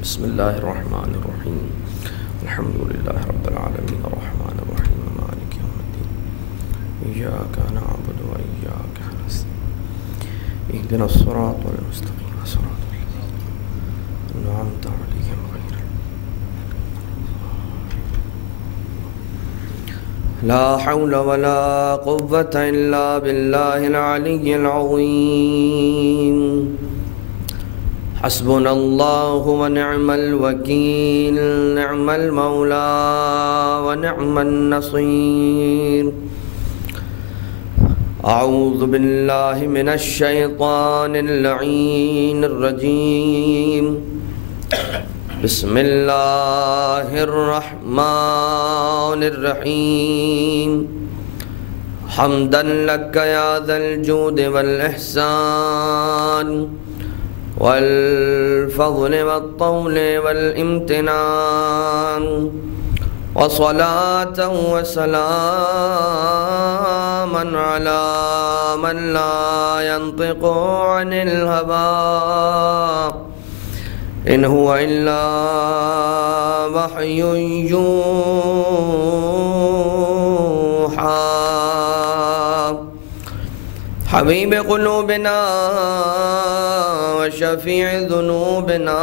بسم اللہ الرحمن الرحیم الحمد للہ رب العالمین الرحمن الرحیم مالک یوم الدین ایاک نعبد و ایاک نستعین اهدنا الصراط المستقیم صراط الذین انعمت علیہم غیر لا حول ولا قوة الا باللہ العلی العظیم حسبنا اللہ ونعم الوکیل نعم المولا ونعم النصیر اعوذ باللہ من الشیطان اللعین الرجیم بسم اللہ الرحمن الرحیم حمدا لک یا ذا الجود والاحسان والفضل والطول والامتنان وصلاة وسلاما على من لا ينطق عن الهوى إن هو إلا وحي يوحى حبيب قلوبنا وشفيع ذنوبنا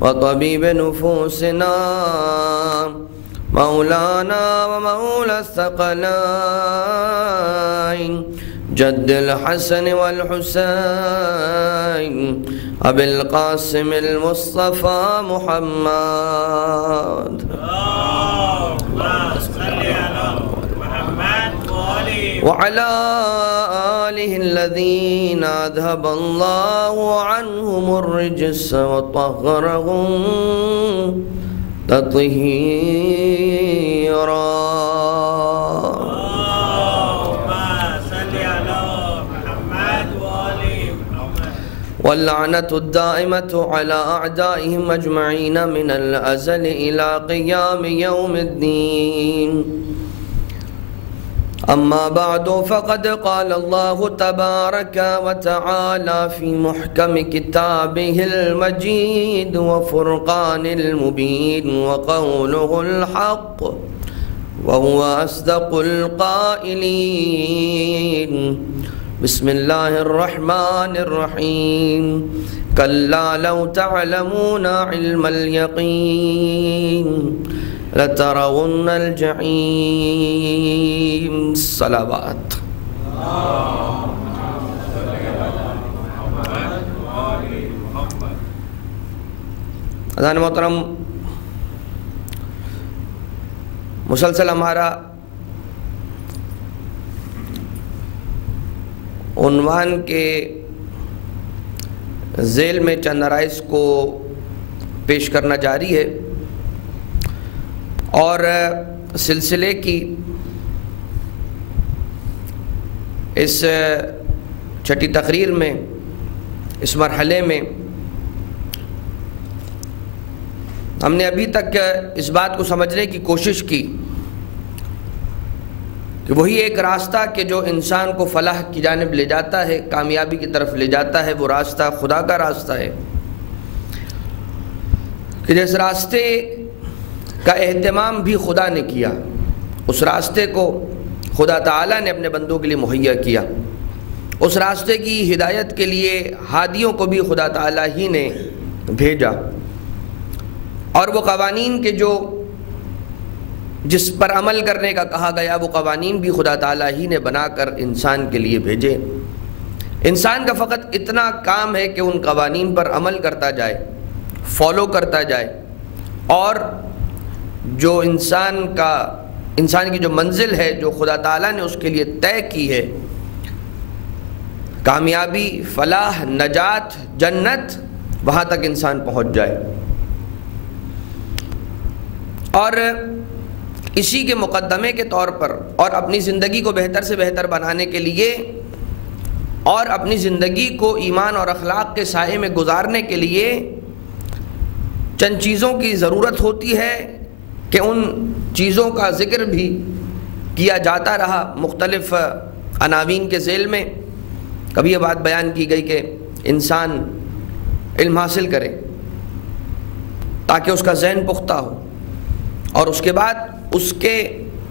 وطبيب نفوسنا مولانا ومولى الثقلين جد الحسن والحسين أبي القاسم المصطفى محمد وعلى آله الذين أذهب الله عنهم الرجس وطهرهم تطهيرا واللعنة الدائمة على أعدائهم أجمعين من الأزل إلى قيام يوم الدين أما بعد فقد قال الله تبارك وتعالى في محكم كتابه المجيد وفرقان المبين وقوله الحق وهو أصدق القائلين بسم الله الرحمن الرحيم كلا لو تعلمون علم اليقين لترون الجحیم صلوات اذان محترم، مسلسل ہمارا عنوان کے ذیل میں چند عرائض کو پیش کرنا جاری ہے، اور سلسلے کی اس چھٹی تقریر میں، اس مرحلے میں ہم نے ابھی تک اس بات کو سمجھنے کی کوشش کی کہ وہی ایک راستہ کہ جو انسان کو فلاح کی جانب لے جاتا ہے، کامیابی کی طرف لے جاتا ہے، وہ راستہ خدا کا راستہ ہے، کہ جس راستے کا اہتمام بھی خدا نے کیا، اس راستے کو خدا تعالیٰ نے اپنے بندوں کے لیے مہیا کیا، اس راستے کی ہدایت کے لیے ہادیوں کو بھی خدا تعالیٰ ہی نے بھیجا، اور وہ قوانین کے جو جس پر عمل کرنے کا کہا گیا وہ قوانین بھی خدا تعالیٰ ہی نے بنا کر انسان کے لیے بھیجے۔ انسان کا فقط اتنا کام ہے کہ ان قوانین پر عمل کرتا جائے، فالو کرتا جائے، اور جو انسان کی جو منزل ہے جو خدا تعالیٰ نے اس کے لیے طے کی ہے، کامیابی، فلاح، نجات، جنت، وہاں تک انسان پہنچ جائے۔ اور اسی کے مقدمے کے طور پر اور اپنی زندگی کو بہتر سے بہتر بنانے کے لیے اور اپنی زندگی کو ایمان اور اخلاق کے سائے میں گزارنے کے لیے چند چیزوں کی ضرورت ہوتی ہے کہ ان چیزوں کا ذکر بھی کیا جاتا رہا مختلف عناوین کے ذیل میں۔ کبھی یہ بات بیان کی گئی کہ انسان علم حاصل کرے تاکہ اس کا ذہن پختہ ہو، اور اس کے بعد اس کے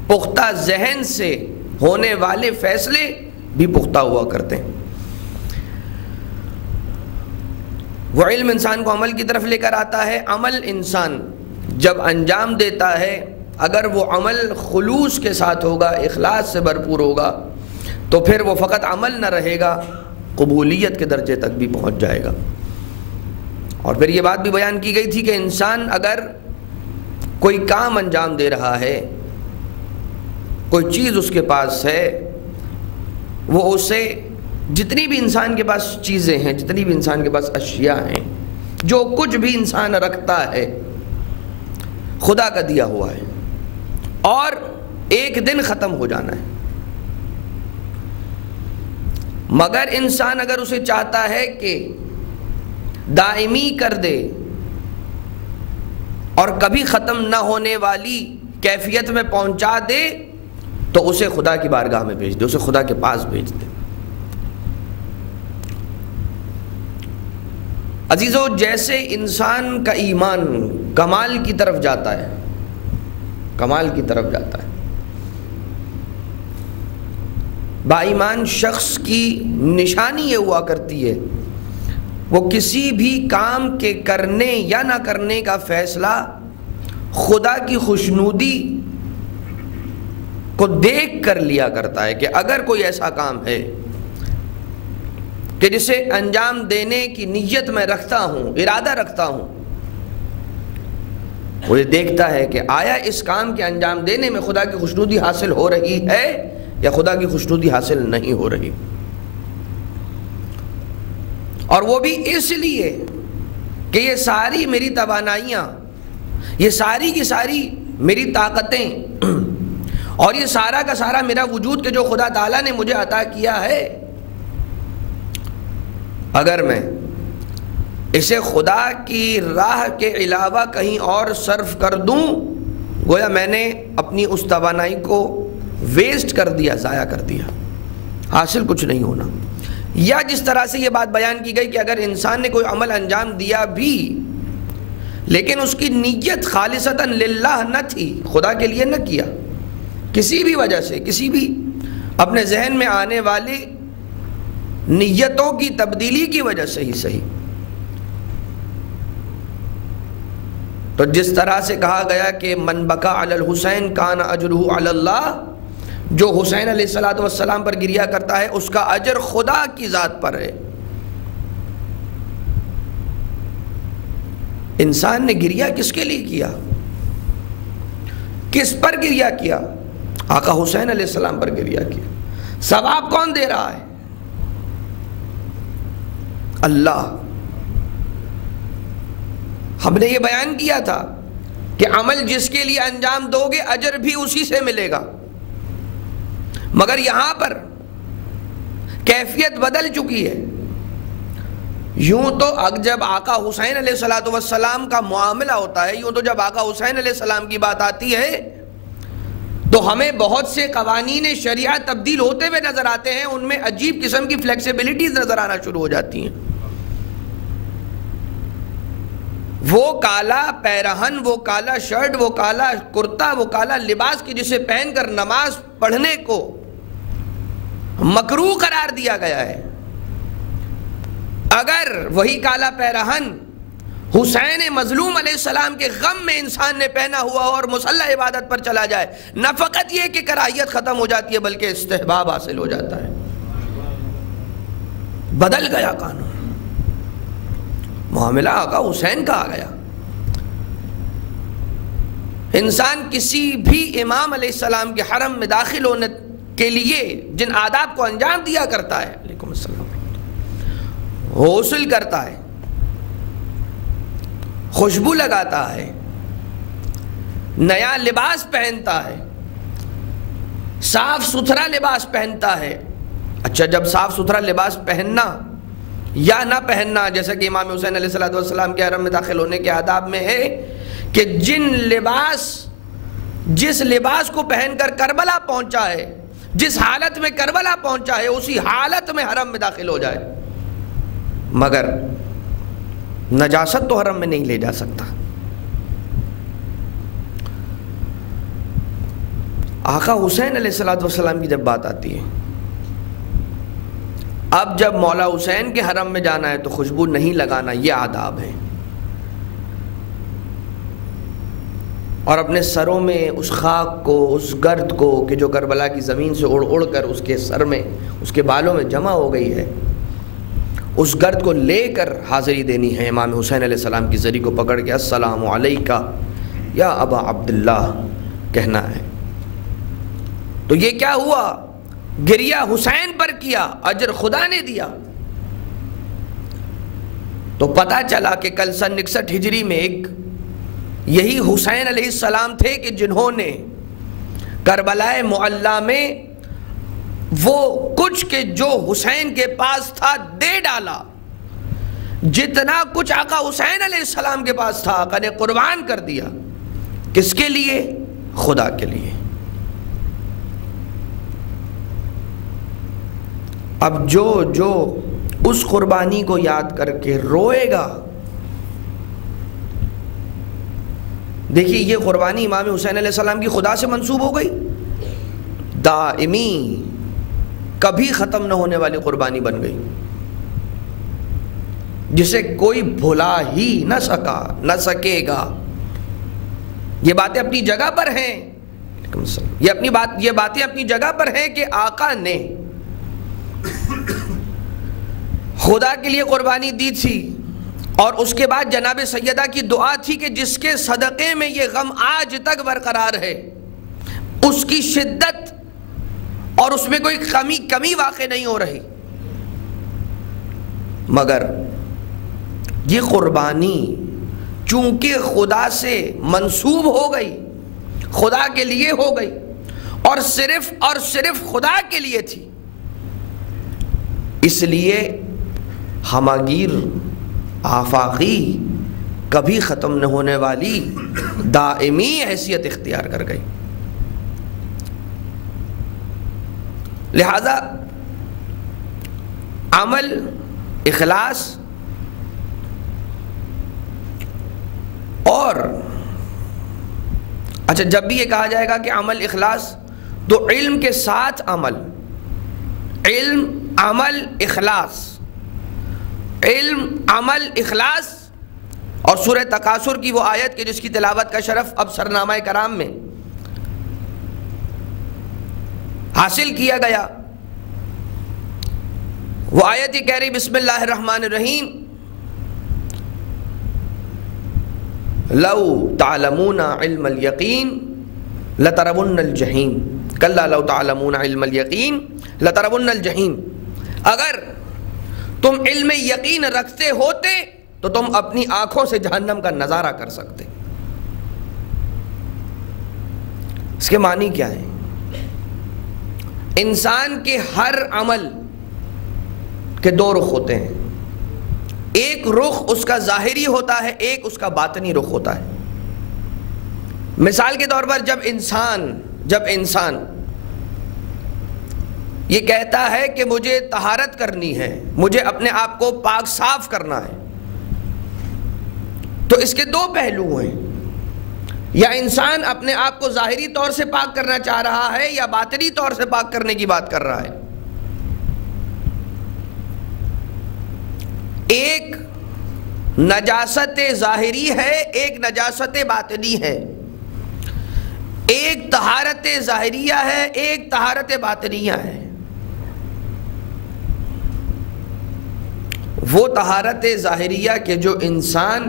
پختہ ذہن سے ہونے والے فیصلے بھی پختہ ہوا کرتے ہیں۔ وہ علم انسان کو عمل کی طرف لے کر آتا ہے۔ عمل انسان جب انجام دیتا ہے، اگر وہ عمل خلوص کے ساتھ ہوگا، اخلاص سے بھرپور ہوگا، تو پھر وہ فقط عمل نہ رہے گا، قبولیت کے درجے تک بھی پہنچ جائے گا۔ اور پھر یہ بات بھی بیان کی گئی تھی کہ انسان اگر کوئی کام انجام دے رہا ہے، کوئی چیز اس کے پاس ہے، وہ اسے جتنی بھی انسان کے پاس چیزیں ہیں، جتنی بھی انسان کے پاس اشیاء ہیں، جو کچھ بھی انسان رکھتا ہے خدا کا دیا ہوا ہے اور ایک دن ختم ہو جانا ہے۔ مگر انسان اگر اسے چاہتا ہے کہ دائمی کر دے اور کبھی ختم نہ ہونے والی کیفیت میں پہنچا دے، تو اسے خدا کی بارگاہ میں بھیج دے، اسے خدا کے پاس بھیج دے۔ عزیزو، جیسے انسان کا ایمان کمال کی طرف جاتا ہے، کمال کی طرف جاتا ہے، با ایمان شخص کی نشانی یہ ہوا کرتی ہے وہ کسی بھی کام کے کرنے یا نہ کرنے کا فیصلہ خدا کی خوشنودی کو دیکھ کر لیا کرتا ہے، کہ اگر کوئی ایسا کام ہے کہ جسے انجام دینے کی نیت میں رکھتا ہوں، ارادہ رکھتا ہوں، وہ یہ دیکھتا ہے کہ آیا اس کام کے انجام دینے میں خدا کی خوشنودی حاصل ہو رہی ہے یا خدا کی خوشنودی حاصل نہیں ہو رہی، اور وہ بھی اس لیے کہ یہ ساری میری توانائیاں، یہ ساری کی ساری میری طاقتیں اور یہ سارا کا سارا میرا وجود کہ جو خدا تعالیٰ نے مجھے عطا کیا ہے، اگر میں اسے خدا کی راہ کے علاوہ کہیں اور صرف کر دوں، گویا میں نے اپنی اس توانائی کو ویسٹ کر دیا، ضائع کر دیا، حاصل کچھ نہیں ہونا۔ یا جس طرح سے یہ بات بیان کی گئی کہ اگر انسان نے کوئی عمل انجام دیا بھی لیکن اس کی نیت خالصتاً للہ نہ تھی، خدا کے لیے نہ کیا، کسی بھی وجہ سے، کسی بھی اپنے ذہن میں آنے والی نیتوں کی تبدیلی کی وجہ سے ہی صحیح، تو جس طرح سے کہا گیا کہ من بکا علی الحسین کان اجرہ علی اللہ، جو حسین علیہ السلام پر گریا کرتا ہے اس کا اجر خدا کی ذات پر ہے۔ انسان نے گریا کس کے لیے کیا؟ کس پر گریا کیا؟ آقا حسین علیہ السلام پر گریا کیا۔ ثواب کون دے رہا ہے؟ اللہ۔ ہم نے یہ بیان کیا تھا کہ عمل جس کے لیے انجام دو گے اجر بھی اسی سے ملے گا، مگر یہاں پر کیفیت بدل چکی ہے۔ یوں تو جب آقا حسین علیہ السلام کا معاملہ ہوتا ہے، یوں تو جب آقا حسین علیہ السلام کی بات آتی ہے تو ہمیں بہت سے قوانین شریعت تبدیل ہوتے ہوئے نظر آتے ہیں، ان میں عجیب قسم کی فلیکسیبلٹیز نظر آنا شروع ہو جاتی ہیں۔ وہ کالا پیرہن، وہ کالا شرٹ، وہ کالا کرتا، وہ کالا لباس کی جسے پہن کر نماز پڑھنے کو مکروہ قرار دیا گیا ہے، اگر وہی کالا پیرہن حسین مظلوم علیہ السلام کے غم میں انسان نے پہنا ہوا اور مصلی عبادت پر چلا جائے، نہ فقط یہ کہ کراہیت ختم ہو جاتی ہے بلکہ استحباب حاصل ہو جاتا ہے۔ بدل گیا قانون، معاملہ آقا حسین کا آ گیا۔ انسان کسی بھی امام علیہ السلام کے حرم میں داخل ہونے کے لیے جن آداب کو انجام دیا کرتا ہے، علیکم السلام، غسل کرتا ہے، خوشبو لگاتا ہے، نیا لباس پہنتا ہے، صاف ستھرا لباس پہنتا ہے۔ اچھا، جب صاف ستھرا لباس پہننا یا نہ پہننا، جیسا کہ امام حسین علیہ السلام کے حرم میں داخل ہونے کے آداب میں ہے کہ جس لباس کو پہن کر کربلا پہنچا ہے، جس حالت میں کربلا پہنچا ہے، اسی حالت میں حرم میں داخل ہو جائے۔ مگر نجاست تو حرم میں نہیں لے جا سکتا۔ آقا حسین علیہ السلام کی جب بات آتی ہے، اب جب مولا حسین کے حرم میں جانا ہے تو خوشبو نہیں لگانا، یہ آداب ہے، اور اپنے سروں میں اس خاک کو، اس گرد کو کہ جو کربلا کی زمین سے اڑ اڑ کر اس کے سر میں، اس کے بالوں میں جمع ہو گئی ہے، اس گرد کو لے کر حاضری دینی ہے امام حسین علیہ السلام کی زری کو پکڑ کے السلام علیکہ یا ابا عبداللہ کہنا ہے۔ تو یہ کیا ہوا؟ گریہ حسین پر کیا، اجر خدا نے دیا۔ تو پتہ چلا کہ کل سن 61 ہجری میں ایک یہی حسین علیہ السلام تھے کہ جنہوں نے کربلا معلی میں وہ کچھ کہ جو حسین کے پاس تھا دے ڈالا، جتنا کچھ آقا حسین علیہ السلام کے پاس تھا آقا نے قربان کر دیا۔ کس کے لیے؟ خدا کے لیے۔ اب جو اس قربانی کو یاد کر کے روئے گا، دیکھیے یہ قربانی امام حسین علیہ السلام کی خدا سے منسوب ہو گئی، دائمی کبھی ختم نہ ہونے والی قربانی بن گئی، جسے کوئی بھلا ہی نہ سکے گا۔ یہ باتیں اپنی جگہ پر ہیں، یہ باتیں اپنی جگہ پر ہیں کہ آقا نے خدا کے لیے قربانی دی تھی، اور اس کے بعد جناب سیدہ کی دعا تھی کہ جس کے صدقے میں یہ غم آج تک برقرار ہے، اس کی شدت اور اس میں کوئی کمی واقع نہیں ہو رہی، مگر یہ قربانی چونکہ خدا سے منسوب ہو گئی، خدا کے لیے ہو گئی، اور صرف خدا کے لیے تھی، اس لیے ہماگیر آفاقی کبھی ختم نہ ہونے والی دائمی حیثیت اختیار کر گئی۔ لہذا عمل، اخلاص اور اچھا جب بھی یہ کہا جائے گا کہ عمل اخلاص تو علم کے ساتھ عمل، علم عمل اخلاص، علم عمل اخلاص، اور سورہ تکاثر کی وہ آیت کہ جس کی تلاوت کا شرف اب سرنامہ کرام میں حاصل کیا گیا، وہ آیت یہ کہہ رہی بسم اللہ الرحمن الرحیم لو تعلمون علم الیقین لترون الجحیم کلا لو تعلمون علم الیقین لترون الجحیم، اگر تم علم یقین رکھتے ہوتے تو تم اپنی آنکھوں سے جہنم کا نظارہ کر سکتے۔ اس کے معنی کیا ہے؟ انسان کے ہر عمل کے دو رخ ہوتے ہیں، ایک رخ اس کا ظاہری ہوتا ہے، ایک اس کا باطنی رخ ہوتا ہے۔ مثال کے طور پر جب انسان یہ کہتا ہے کہ مجھے طہارت کرنی ہے، مجھے اپنے آپ کو پاک صاف کرنا ہے، تو اس کے دو پہلو ہیں، یا انسان اپنے آپ کو ظاہری طور سے پاک کرنا چاہ رہا ہے یا باطنی طور سے پاک کرنے کی بات کر رہا ہے۔ ایک نجاست ظاہری ہے، ایک نجاست باطنی ہے، ایک طہارت ظاہریہ ہے، ایک طہارت باطنیہ ہے۔ وہ طہارت ظاہریہ کہ جو انسان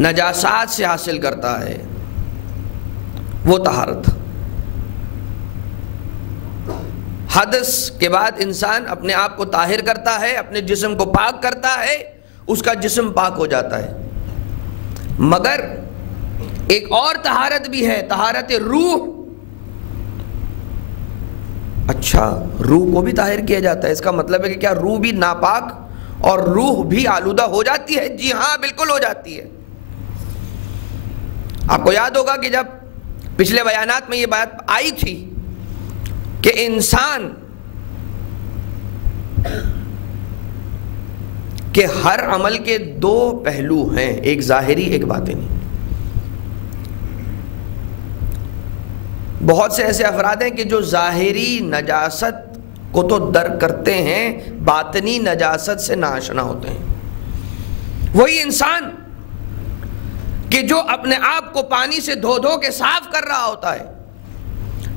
نجاسات سے حاصل کرتا ہے، وہ طہارت، حدث کے بعد انسان اپنے آپ کو طاہر کرتا ہے، اپنے جسم کو پاک کرتا ہے، اس کا جسم پاک ہو جاتا ہے۔ مگر ایک اور طہارت بھی ہے، طہارت روح۔ اچھا، روح کو بھی طاہر کیا جاتا ہے، اس کا مطلب ہے کہ کیا روح بھی ناپاک اور روح بھی آلودہ ہو جاتی ہے؟ جی ہاں، بالکل ہو جاتی ہے۔ آپ کو یاد ہوگا کہ جب پچھلے بیانات میں یہ بات آئی تھی کہ انسان کہ ہر عمل کے دو پہلو ہیں، ایک ظاہری ایک باطنی. بہت سے ایسے افراد ہیں کہ جو ظاہری نجاست کو تو درک کرتے ہیں، باطنی نجاست سے ناآشنا ہوتے ہیں. وہی انسان کہ جو اپنے آپ کو پانی سے دھو دھو کے صاف کر رہا ہوتا ہے،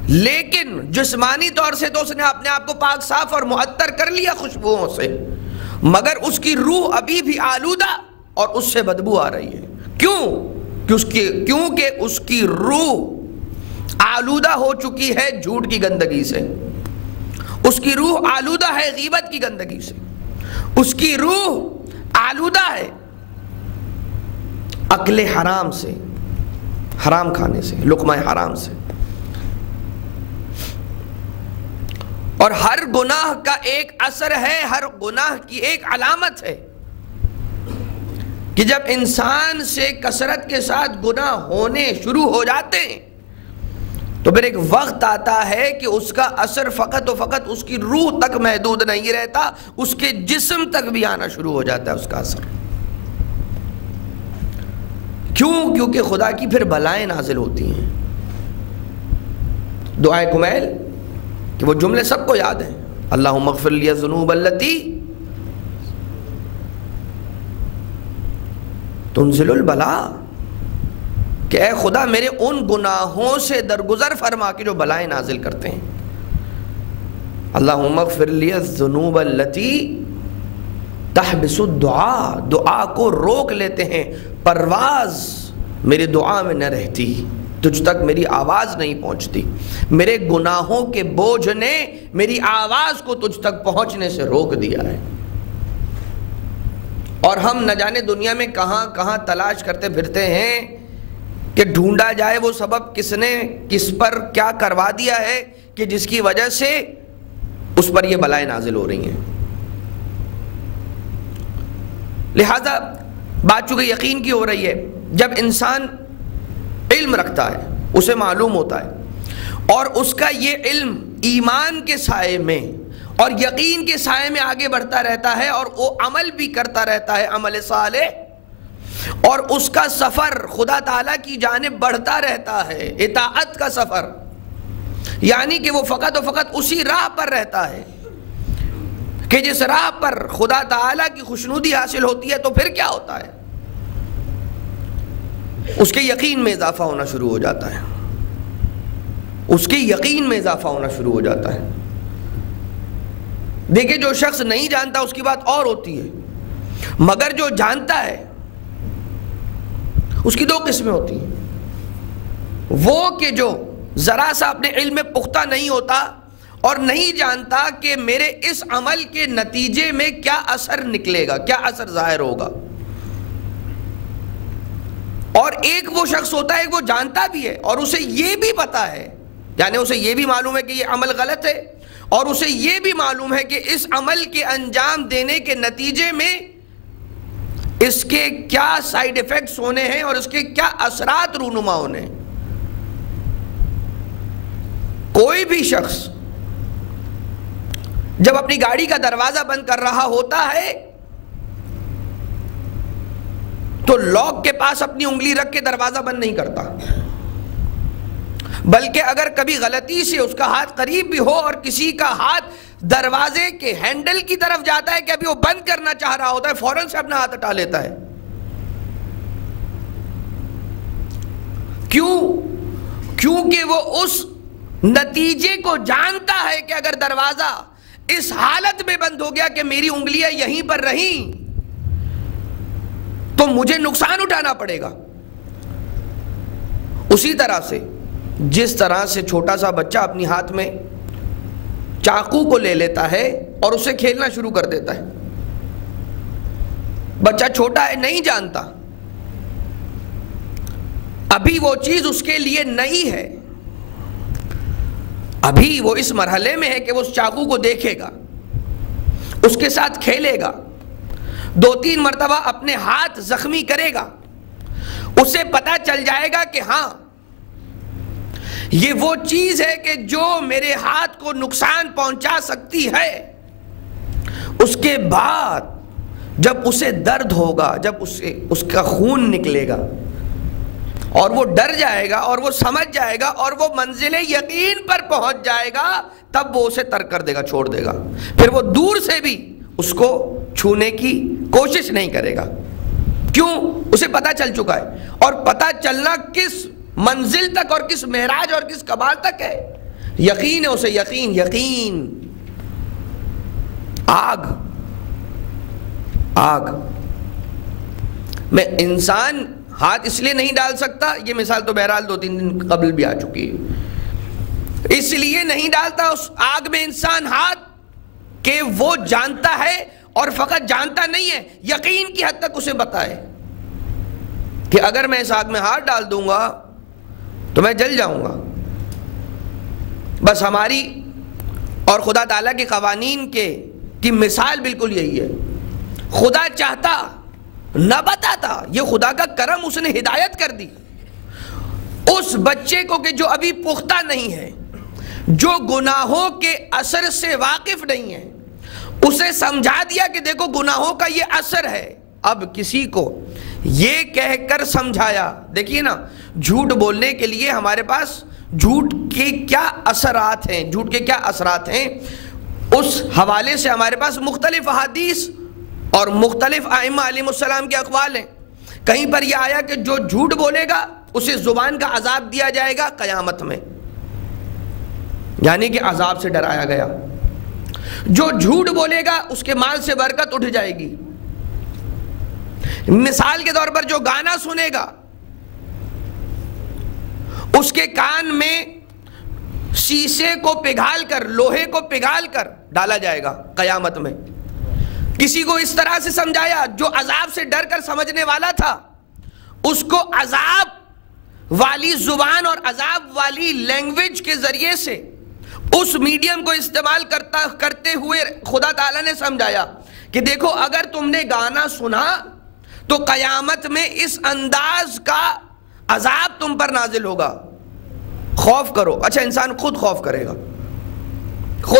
لیکن جسمانی طور سے تو اس نے اپنے آپ کو پاک صاف اور معطر کر لیا خوشبوؤں سے، مگر اس کی روح ابھی بھی آلودہ اور اس سے بدبو آ رہی ہے. کیونکہ اس کی روح آلودہ ہو چکی ہے جھوٹ کی گندگی سے، اس کی روح آلودہ ہے غیبت کی گندگی سے، اس کی روح آلودہ ہے اکل حرام سے، حرام کھانے سے، لقمہ حرام سے. اور ہر گناہ کا ایک اثر ہے، ہر گناہ کی ایک علامت ہے کہ جب انسان سے کثرت کے ساتھ گناہ ہونے شروع ہو جاتے ہیں تو پھر ایک وقت آتا ہے کہ اس کا اثر فقط و فقط اس کی روح تک محدود نہیں رہتا، اس کے جسم تک بھی آنا شروع ہو جاتا ہے اس کا اثر. کیونکہ خدا کی پھر بلائیں نازل ہوتی ہیں. دعائے کمیل کہ وہ جملے سب کو یاد ہیں، اللہم اغفر لی الذنوب التی تنزل البلا، کہ اے خدا میرے ان گناہوں سے درگزر فرما کے جو بلائیں نازل کرتے ہیں. اللہم اغفر لی الذنوب التی تحبس الدعاء، دعا کو روک لیتے ہیں، پرواز میری دعا میں نہ رہتی، تجھ تک میری آواز نہیں پہنچتی، میرے گناہوں کے بوجھ نے میری آواز کو تجھ تک پہنچنے سے روک دیا ہے. اور ہم نہ جانے دنیا میں کہاں کہاں تلاش کرتے پھرتے ہیں کہ ڈھونڈا جائے وہ سبب کس نے کس پر کیا کروا دیا ہے کہ جس کی وجہ سے اس پر یہ بلائیں نازل ہو رہی ہیں. لہذا بات چونکہ یقین کی ہو رہی ہے، جب انسان علم رکھتا ہے، اسے معلوم ہوتا ہے اور اس کا یہ علم ایمان کے سائے میں اور یقین کے سائے میں آگے بڑھتا رہتا ہے اور وہ عمل بھی کرتا رہتا ہے، عمل صالح، اور اس کا سفر خدا تعالیٰ کی جانب بڑھتا رہتا ہے، اطاعت کا سفر، یعنی کہ وہ فقط و فقط اسی راہ پر رہتا ہے کہ جس راہ پر خدا تعالیٰ کی خوشنودی حاصل ہوتی ہے. تو پھر کیا ہوتا ہے؟ اس کے یقین میں اضافہ ہونا شروع ہو جاتا ہے، اس کے یقین میں اضافہ ہونا شروع ہو جاتا ہے. دیکھیں جو شخص نہیں جانتا اس کی بات اور ہوتی ہے، مگر جو جانتا ہے اس کی دو قسمیں ہوتی ہیں. وہ کہ جو ذرا سا اپنے علم میں پختہ نہیں ہوتا اور نہیں جانتا کہ میرے اس عمل کے نتیجے میں کیا اثر نکلے گا، کیا اثر ظاہر ہوگا. اور ایک وہ شخص ہوتا ہے وہ جانتا بھی ہے اور اسے یہ بھی پتا ہے، یعنی اسے یہ بھی معلوم ہے کہ یہ عمل غلط ہے اور اسے یہ بھی معلوم ہے کہ اس عمل کے انجام دینے کے نتیجے میں اس کے کیا سائیڈ ایفیکٹس ہونے ہیں اور اس کے کیا اثرات رونما ہونے ہیں. کوئی بھی شخص جب اپنی گاڑی کا دروازہ بند کر رہا ہوتا ہے تو لاک کے پاس اپنی انگلی رکھ کے دروازہ بند نہیں کرتا، بلکہ اگر کبھی غلطی سے اس کا ہاتھ قریب بھی ہو اور کسی کا ہاتھ دروازے کے ہینڈل کی طرف جاتا ہے کہ ابھی وہ بند کرنا چاہ رہا ہوتا ہے، فوراً سے اپنا ہاتھ ہٹا لیتا ہے. کیونکہ وہ اس نتیجے کو جانتا ہے کہ اگر دروازہ اس حالت میں بند ہو گیا کہ میری انگلیاں یہیں پر رہیں تو مجھے نقصان اٹھانا پڑے گا. اسی طرح سے جس طرح سے چھوٹا سا بچہ اپنی ہاتھ میں چاقو کو لے لیتا ہے اور اسے کھیلنا شروع کر دیتا ہے. بچہ چھوٹا ہے، نہیں جانتا، ابھی وہ چیز اس کے لیے نئی ہے، ابھی وہ اس مرحلے میں ہے کہ وہ اس چاقو کو دیکھے گا، اس کے ساتھ کھیلے گا، 2-3 مرتبہ اپنے ہاتھ زخمی کرے گا، اسے پتہ چل جائے گا کہ ہاں یہ وہ چیز ہے کہ جو میرے ہاتھ کو نقصان پہنچا سکتی ہے. اس کے بعد جب اسے درد ہوگا، جب اس کا خون نکلے گا اور وہ ڈر جائے گا اور وہ سمجھ جائے گا اور وہ منزل یقین پر پہنچ جائے گا، تب وہ اسے ترک کر دے گا، چھوڑ دے گا. پھر وہ دور سے بھی اس کو چھونے کی کوشش نہیں کرے گا. کیوں؟ اسے پتہ چل چکا ہے. اور پتہ چلنا کس منزل تک اور کس معراج اور کس کمال تک ہے؟ یقین ہے اسے، یقین. آگ میں انسان ہاتھ اس لیے نہیں ڈال سکتا، یہ مثال تو بہرحال 2-3 دن قبل بھی آ چکی ہے، اس لیے نہیں ڈالتا اس آگ میں انسان ہاتھ کہ وہ جانتا ہے، اور فقط جانتا نہیں ہے، یقین کی حد تک اسے بتائے کہ اگر میں اس آگ میں ہاتھ ڈال دوں گا تو میں جل جاؤں گا. بس ہماری اور خدا تعالیٰ کے قوانین کی مثال بالکل یہی ہے. خدا چاہتا نہ بتاتا، یہ خدا کا کرم، اس نے ہدایت کر دی اس بچے کو کہ جو ابھی پختہ نہیں ہے، جو گناہوں کے اثر سے واقف نہیں ہے، اسے سمجھا دیا کہ دیکھو گناہوں کا یہ اثر ہے. اب کسی کو یہ کہہ کر سمجھایا، دیکھیے نا، جھوٹ بولنے کے لیے ہمارے پاس جھوٹ کے کیا اثرات ہیں، جھوٹ کے کیا اثرات ہیں، اس حوالے سے ہمارے پاس مختلف احادیث اور مختلف ائمہ علیہم السلام کے اقوال ہیں. کہیں پر یہ آیا کہ جو جھوٹ بولے گا اسے زبان کا عذاب دیا جائے گا قیامت میں، یعنی کہ عذاب سے ڈرایا گیا. جو جھوٹ بولے گا اس کے مال سے برکت اٹھ جائے گی. مثال کے طور پر جو گانا سنے گا اس کے کان میں شیشے کو پگھال کر، لوہے کو پگھال کر ڈالا جائے گا قیامت میں. کسی کو اس طرح سے سمجھایا جو عذاب سے ڈر کر سمجھنے والا تھا، اس کو عذاب والی زبان اور عذاب والی لینگویج کے ذریعے سے اس میڈیم کو استعمال کرتے ہوئے خدا تعالیٰ نے سمجھایا کہ دیکھو اگر تم نے گانا سنا تو قیامت میں اس انداز کا عذاب تم پر نازل ہوگا، خوف کرو. اچھا، انسان خود خوف کرے گا،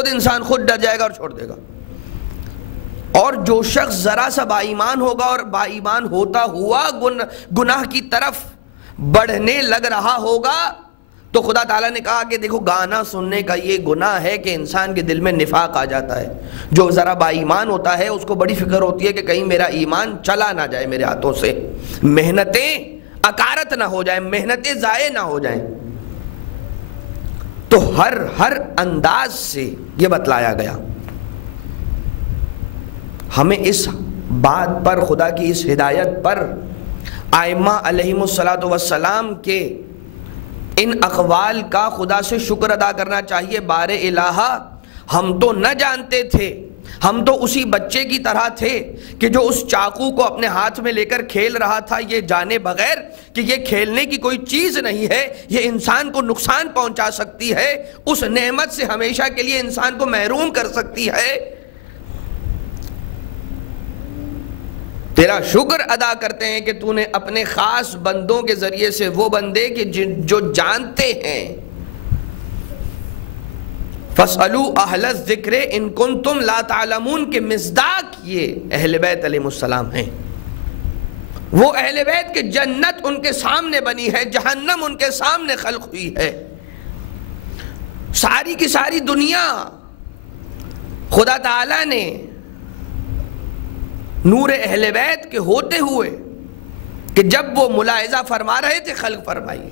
انسان خود ڈر جائے گا اور چھوڑ دے گا. اور جو شخص ذرا سا با ایمان ہوگا اور با ایمان ہوتا ہوا گناہ کی طرف بڑھنے لگ رہا ہوگا، تو خدا تعالیٰ نے کہا کہ دیکھو گانا سننے کا یہ گناہ ہے کہ انسان کے دل میں نفاق آ جاتا ہے. جو ذرا با ایمان ہوتا ہے اس کو بڑی فکر ہوتی ہے کہ کہیں میرا ایمان چلا نہ جائے میرے ہاتھوں سے، محنتیں اکارت نہ ہو جائیں، محنتیں ضائع نہ ہو جائیں. تو ہر انداز سے یہ بتلایا گیا. ہمیں اس بات پر، خدا کی اس ہدایت پر ائمہ علیہم السلام کے ان اقوال کا خدا سے شکر ادا کرنا چاہیے. بار الہ، ہم تو نہ جانتے تھے، ہم تو اسی بچے کی طرح تھے کہ جو اس چاقو کو اپنے ہاتھ میں لے کر کھیل رہا تھا، یہ جانے بغیر کہ یہ کھیلنے کی کوئی چیز نہیں ہے، یہ انسان کو نقصان پہنچا سکتی ہے، اس نعمت سے ہمیشہ کے لیے انسان کو محروم کر سکتی ہے. تیرا شکر ادا کرتے ہیں کہ تو نے اپنے خاص بندوں کے ذریعے سے، وہ بندے کہ جو جانتے ہیں، فَاسْأَلُوا أَهْلَ الذِّكْرِ إِن كُنتُمْ لَا تَعْلَمُونَ کے مصداق یہ اہل بیت علیہ السلام ہیں. وہ اہل بیت کے جنت ان کے سامنے بنی ہے، جہنم ان کے سامنے خلق ہوئی ہے. ساری کی ساری دنیا خدا تعالیٰ نے نور اہل بیت کے ہوتے ہوئے کہ جب وہ ملاحظہ فرما رہے تھے خلق فرمائی.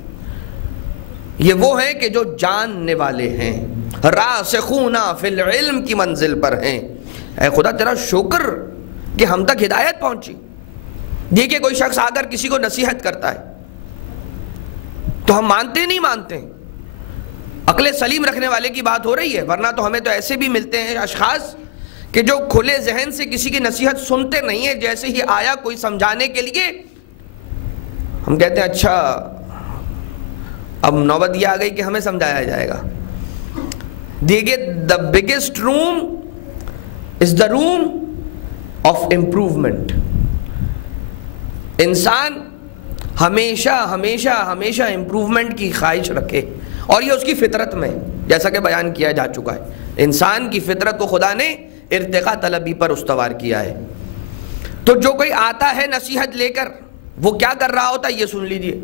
یہ وہ ہیں کہ جو جاننے والے ہیں، راسخون فی العلم کی منزل پر ہیں. اے خدا تیرا شکر کہ ہم تک ہدایت پہنچی. دیکھیں کوئی شخص آ کر کسی کو نصیحت کرتا ہے تو ہم مانتے نہیں مانتے، عقل سلیم رکھنے والے کی بات ہو رہی ہے، ورنہ تو ہمیں تو ایسے بھی ملتے ہیں اشخاص کہ جو کھلے ذہن سے کسی کی نصیحت سنتے نہیں ہیں. جیسے ہی آیا کوئی سمجھانے کے لیے، ہم کہتے ہیں اچھا اب نوبت یہ آ گئی کہ ہمیں سمجھایا جائے گا. دیکھیے the biggest room is the room of improvement. انسان ہمیشہ ہمیشہ ہمیشہ امپروومنٹ کی خواہش رکھے، اور یہ اس کی فطرت میں، جیسا کہ بیان کیا جا چکا ہے، انسان کی فطرت کو خدا نے ارتقاء طلبی پر استوار کیا ہے۔ تو جو کوئی آتا ہے نصیحت لے کر، وہ کیا کر رہا ہوتا ہے یہ سن لیجئے۔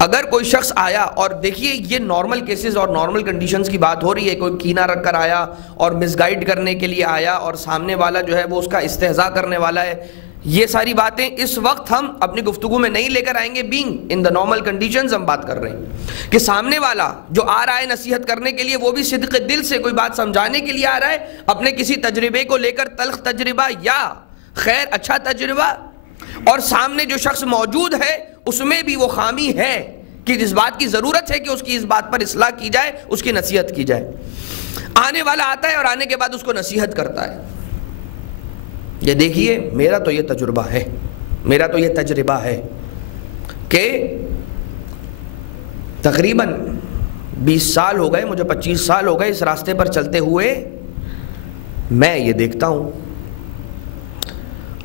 اگر کوئی شخص آیا، اور دیکھیے یہ نارمل کیسز اور نارمل کنڈیشنز کی بات ہو رہی ہے، کوئی کینہ رکھ کر آیا اور مس گائیڈ کرنے کے لیے آیا اور سامنے والا جو ہے وہ اس کا استہزاء کرنے والا ہے، یہ ساری باتیں اس وقت ہم اپنی گفتگو میں نہیں لے کر آئیں گے۔ Being in the normal conditions ہم بات کر رہے ہیں کہ سامنے والا جو آ رہا ہے نصیحت کرنے کے لیے، وہ بھی صدق دل سے کوئی بات سمجھانے کے لیے آ رہا ہے، اپنے کسی تجربے کو لے کر، تلخ تجربہ یا خیر اچھا تجربہ، اور سامنے جو شخص موجود ہے اس میں بھی وہ خامی ہے کہ جس بات کی ضرورت ہے کہ اس کی اس بات پر اصلاح کی جائے، اس کی نصیحت کی جائے۔ آنے والا آتا ہے اور آنے کے بعد اس کو نصیحت کرتا ہے، یہ دیکھیے میرا تو یہ تجربہ ہے، میرا تو یہ تجربہ ہے کہ تقریباً 20 سال ہو گئے، مجھے 25 سال ہو گئے اس راستے پر چلتے ہوئے، میں یہ دیکھتا ہوں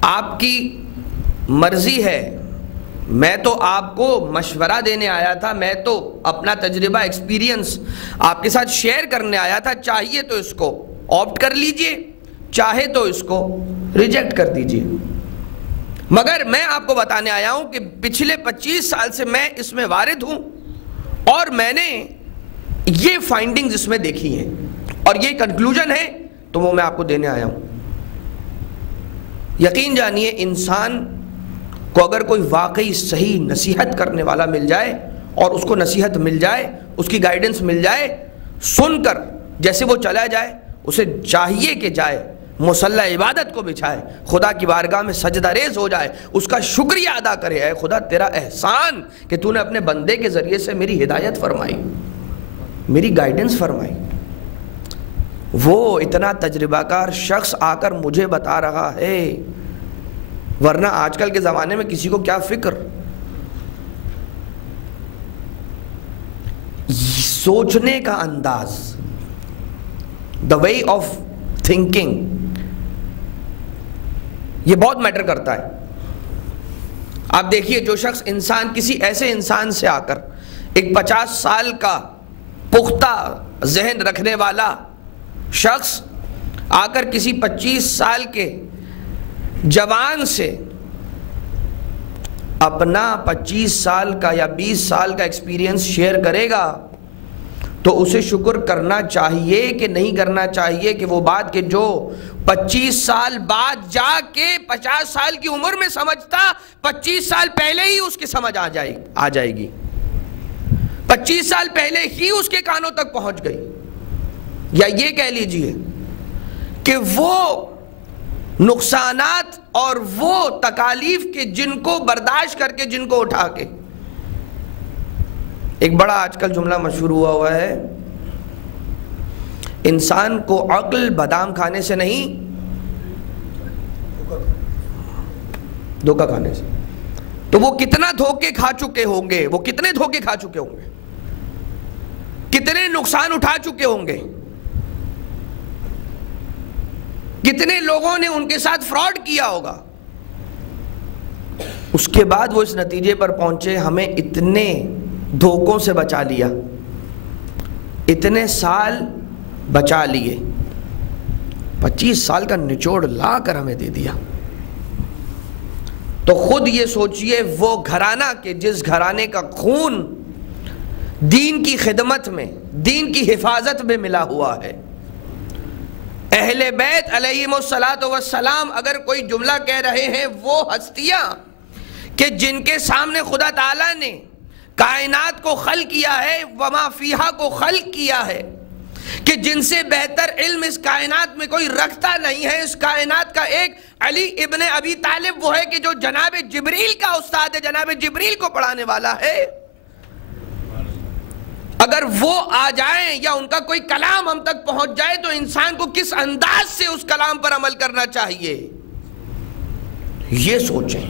آپ کی مرضی ہے، میں تو آپ کو مشورہ دینے آیا تھا، میں تو اپنا تجربہ ایکسپیرینس آپ کے ساتھ شیئر کرنے آیا تھا، چاہیے تو اس کو آپٹ کر لیجئے، چاہے تو اس کو ریجیکٹ کر دیجئے، مگر میں آپ کو بتانے آیا ہوں کہ پچھلے 25 سال سے میں اس میں وارد ہوں، اور میں نے یہ فائنڈنگز اس میں دیکھی ہیں، اور یہ کنکلوژن ہے، تو وہ میں آپ کو دینے آیا ہوں۔ یقین جانیے انسان کو اگر کوئی واقعی صحیح نصیحت کرنے والا مل جائے، اور اس کو نصیحت مل جائے، اس کی گائیڈنس مل جائے، سن کر جیسے وہ چلا جائے، اسے چاہیے کہ جائے مصلی عبادت کو بچھائے، خدا کی بارگاہ میں سجدہ ریز ہو جائے، اس کا شکریہ ادا کرے، اے خدا تیرا احسان کہ تو نے اپنے بندے کے ذریعے سے میری ہدایت فرمائی، میری گائیڈنس فرمائی۔ وہ اتنا تجربہ کار شخص آ کر مجھے بتا رہا ہے، ورنہ آج کل کے زمانے میں کسی کو کیا فکر، سوچنے کا انداز، the way of thinking، یہ بہت میٹر کرتا ہے۔ آپ دیکھیے جو شخص انسان کسی ایسے انسان سے آ کر، ایک 50 سال کا پختہ ذہن رکھنے والا شخص آ کر کسی 25 سال کے جوان سے اپنا 25 سال کا یا 20 سال کا ایکسپیرینس شیئر کرے گا، تو اسے شکر کرنا چاہیے کہ نہیں کرنا چاہیے کہ وہ بات کہ جو 25 سال بعد جا کے 50 سال کی عمر میں سمجھتا، 25 سال پہلے ہی اس کی سمجھ آ جائے گی، 25 سال پہلے ہی اس کے کانوں تک پہنچ گئی۔ یا یہ کہہ لیجئے کہ وہ نقصانات اور وہ تکالیف کے جن کو برداشت کر کے، جن کو اٹھا کے، ایک بڑا آج کل جملہ مشہور ہوا ہے، انسان کو عقل بادام کھانے سے نہیں، دھوکہ کھانے سے۔ تو وہ کتنا دھوکے کھا چکے ہوں گے، وہ کتنے دھوکے کھا چکے ہوں گے، کتنے نقصان اٹھا چکے ہوں گے، کتنے لوگوں نے ان کے ساتھ فراڈ کیا ہوگا، اس کے بعد وہ اس نتیجے پر پہنچے ہمیں اتنے دھوکوں سے بچا لیا، اتنے سال بچا لیے، 25 سال کا نچوڑ لا کر ہمیں دے دیا۔ تو خود یہ سوچئے وہ گھرانہ کہ جس گھرانے کا خون دین کی خدمت میں، دین کی حفاظت میں ملا ہوا ہے، اہل بیت علیہم الصلاۃ والسلام اگر کوئی جملہ کہہ رہے ہیں، وہ ہستیاں کہ جن کے سامنے خدا تعالیٰ نے کائنات کو خلق کیا ہے، وما فیہا کو خلق کیا ہے، کہ جن سے بہتر علم اس کائنات میں کوئی رکھتا نہیں ہے، اس کائنات کا ایک علی ابن ابی طالب وہ ہے کہ جو جناب جبریل کا استاد ہے، جناب جبریل کو پڑھانے والا ہے، اگر وہ آ جائیں یا ان کا کوئی کلام ہم تک پہنچ جائے تو انسان کو کس انداز سے اس کلام پر عمل کرنا چاہیے، یہ سوچیں۔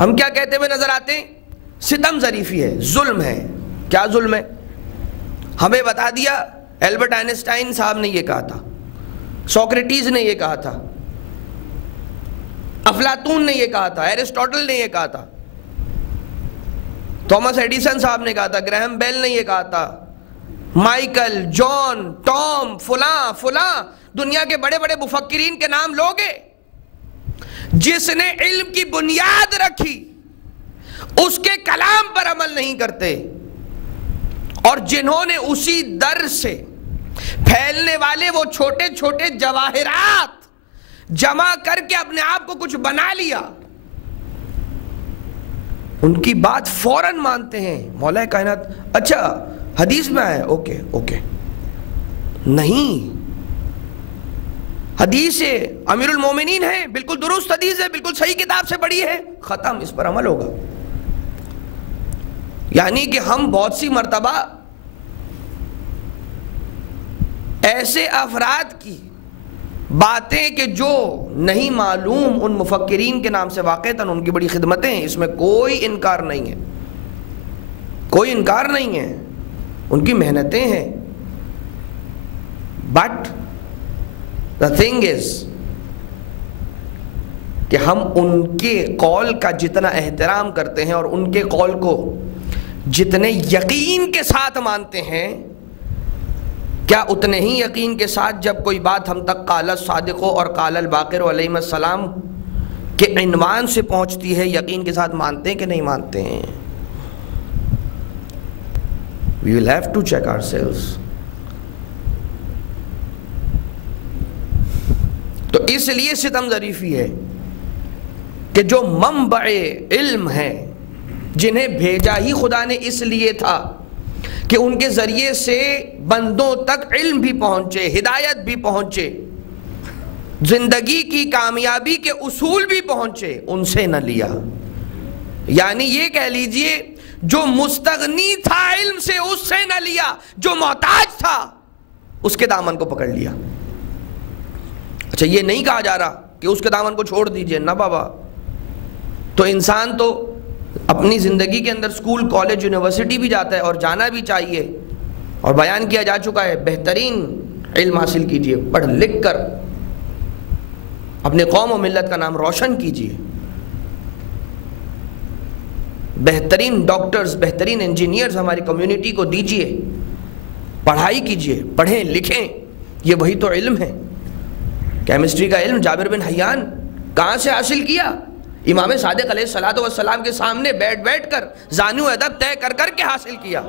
ہم کیا کہتے ہوئے نظر آتے ہیں؟ ستم ظریفی ہے، ظلم ہے۔ کیا ظلم ہے؟ ہمیں بتا دیا البرٹ آئنسٹائن صاحب نے یہ کہا تھا، سوکریٹیز نے یہ کہا تھا، افلاطون نے یہ کہا تھا، ایرسٹوٹل نے یہ کہا تھا، تھامس ایڈیسن صاحب نے کہا تھا، گراہم بیل نے یہ کہا تھا، مائیکل، جان، ٹام، فلاں فلاں، دنیا کے بڑے بڑے مفکرین کے نام لوگے، جس نے علم کی بنیاد رکھی اس کے کلام پر عمل نہیں کرتے، اور جنہوں نے اسی در سے پھیلنے والے وہ چھوٹے چھوٹے جواہرات جمع کر کے اپنے آپ کو کچھ بنا لیا، ان کی بات فوراً مانتے ہیں۔ مولا کائنات، اچھا حدیث میں آیا، اوکے اوکے، نہیں، حدیث ہے، امیر المومنین ہے، بالکل درست حدیث ہے، بالکل صحیح کتاب سے پڑھی ہے، ختم، اس پر عمل ہوگا۔ یعنی کہ ہم بہت سی مرتبہ ایسے افراد کی باتیں کہ جو نہیں معلوم ان مفکرین کے نام سے واقعتاً ان کی بڑی خدمتیں ہیں، اس میں کوئی انکار نہیں ہے، کوئی انکار نہیں ہے، ان کی محنتیں ہیں، بٹ the thing is کہ ہم ان کے قول کا جتنا احترام کرتے ہیں اور ان کے قول کو جتنے یقین کے ساتھ مانتے ہیں، کیا اتنے ہی یقین کے ساتھ جب کوئی بات ہم تک قال الصادق اور قال الباقر علیہ السلام کے عنوان سے پہنچتی ہے، یقین کے ساتھ مانتے ہیں کہ نہیں مانتے ہیں؟ We will have to check ourselves. تو اس لیے ستم ظریفی ہے کہ جو منبع علم ہے، جنہیں بھیجا ہی خدا نے اس لیے تھا کہ ان کے ذریعے سے بندوں تک علم بھی پہنچے، ہدایت بھی پہنچے، زندگی کی کامیابی کے اصول بھی پہنچے، ان سے نہ لیا۔ یعنی یہ کہہ لیجئے جو مستغنی تھا علم سے اس سے نہ لیا، جو محتاج تھا اس کے دامن کو پکڑ لیا۔ اچھا یہ نہیں کہا جا رہا کہ اس کے دامن کو چھوڑ دیجئے، نہ بابا، تو انسان تو اپنی زندگی کے اندر اسکول، کالج، یونیورسٹی بھی جاتا ہے، اور جانا بھی چاہیے، اور بیان کیا جا چکا ہے بہترین علم حاصل کیجئے، پڑھ لکھ کر اپنے قوم و ملت کا نام روشن کیجئے، بہترین ڈاکٹرز، بہترین انجینئرز ہماری کمیونٹی کو دیجئے، پڑھائی کیجئے، پڑھیں لکھیں، یہ وہی تو علم ہے۔ کیمسٹری کا علم جابر بن حیان کہاں سے حاصل کیا؟ امام صادق علیہ السلام کے سامنے بیٹھ بیٹھ کر زانو ادب طے کر کر کے حاصل کیا۔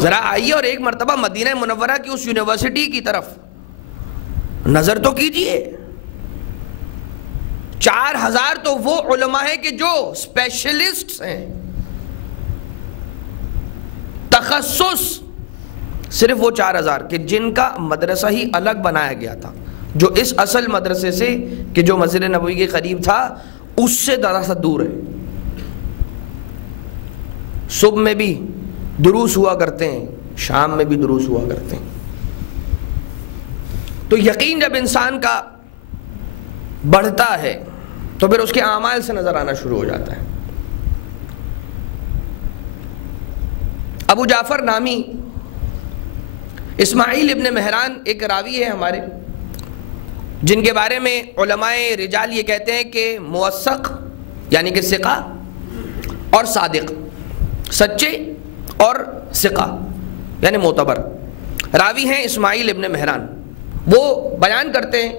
ذرا آئیے اور ایک مرتبہ مدینہ منورہ کی اس یونیورسٹی کی طرف نظر تو کیجئے، 4000 تو وہ علماء ہیں کہ جو اسپیشلسٹ ہیں، تخصص صرف وہ 4000 کہ جن کا مدرسہ ہی الگ بنایا گیا تھا، جو اس اصل مدرسے سے کہ جو مسجد نبوی کے قریب تھا اس سے ذرا سا دور ہے۔ صبح میں بھی دروس ہوا کرتے ہیں، شام میں بھی دروس ہوا کرتے ہیں۔ تو یقین جب انسان کا بڑھتا ہے تو پھر اس کے اعمال سے نظر آنا شروع ہو جاتا ہے۔ ابو جعفر نامی اسماعیل ابن مہران ایک راوی ہے ہمارے، جن کے بارے میں علماء رجال یہ کہتے ہیں کہ موثق یعنی کہ ثقہ اور صادق، سچے اور ثقہ یعنی معتبر راوی ہیں اسماعیل ابن مہران۔ وہ بیان کرتے ہیں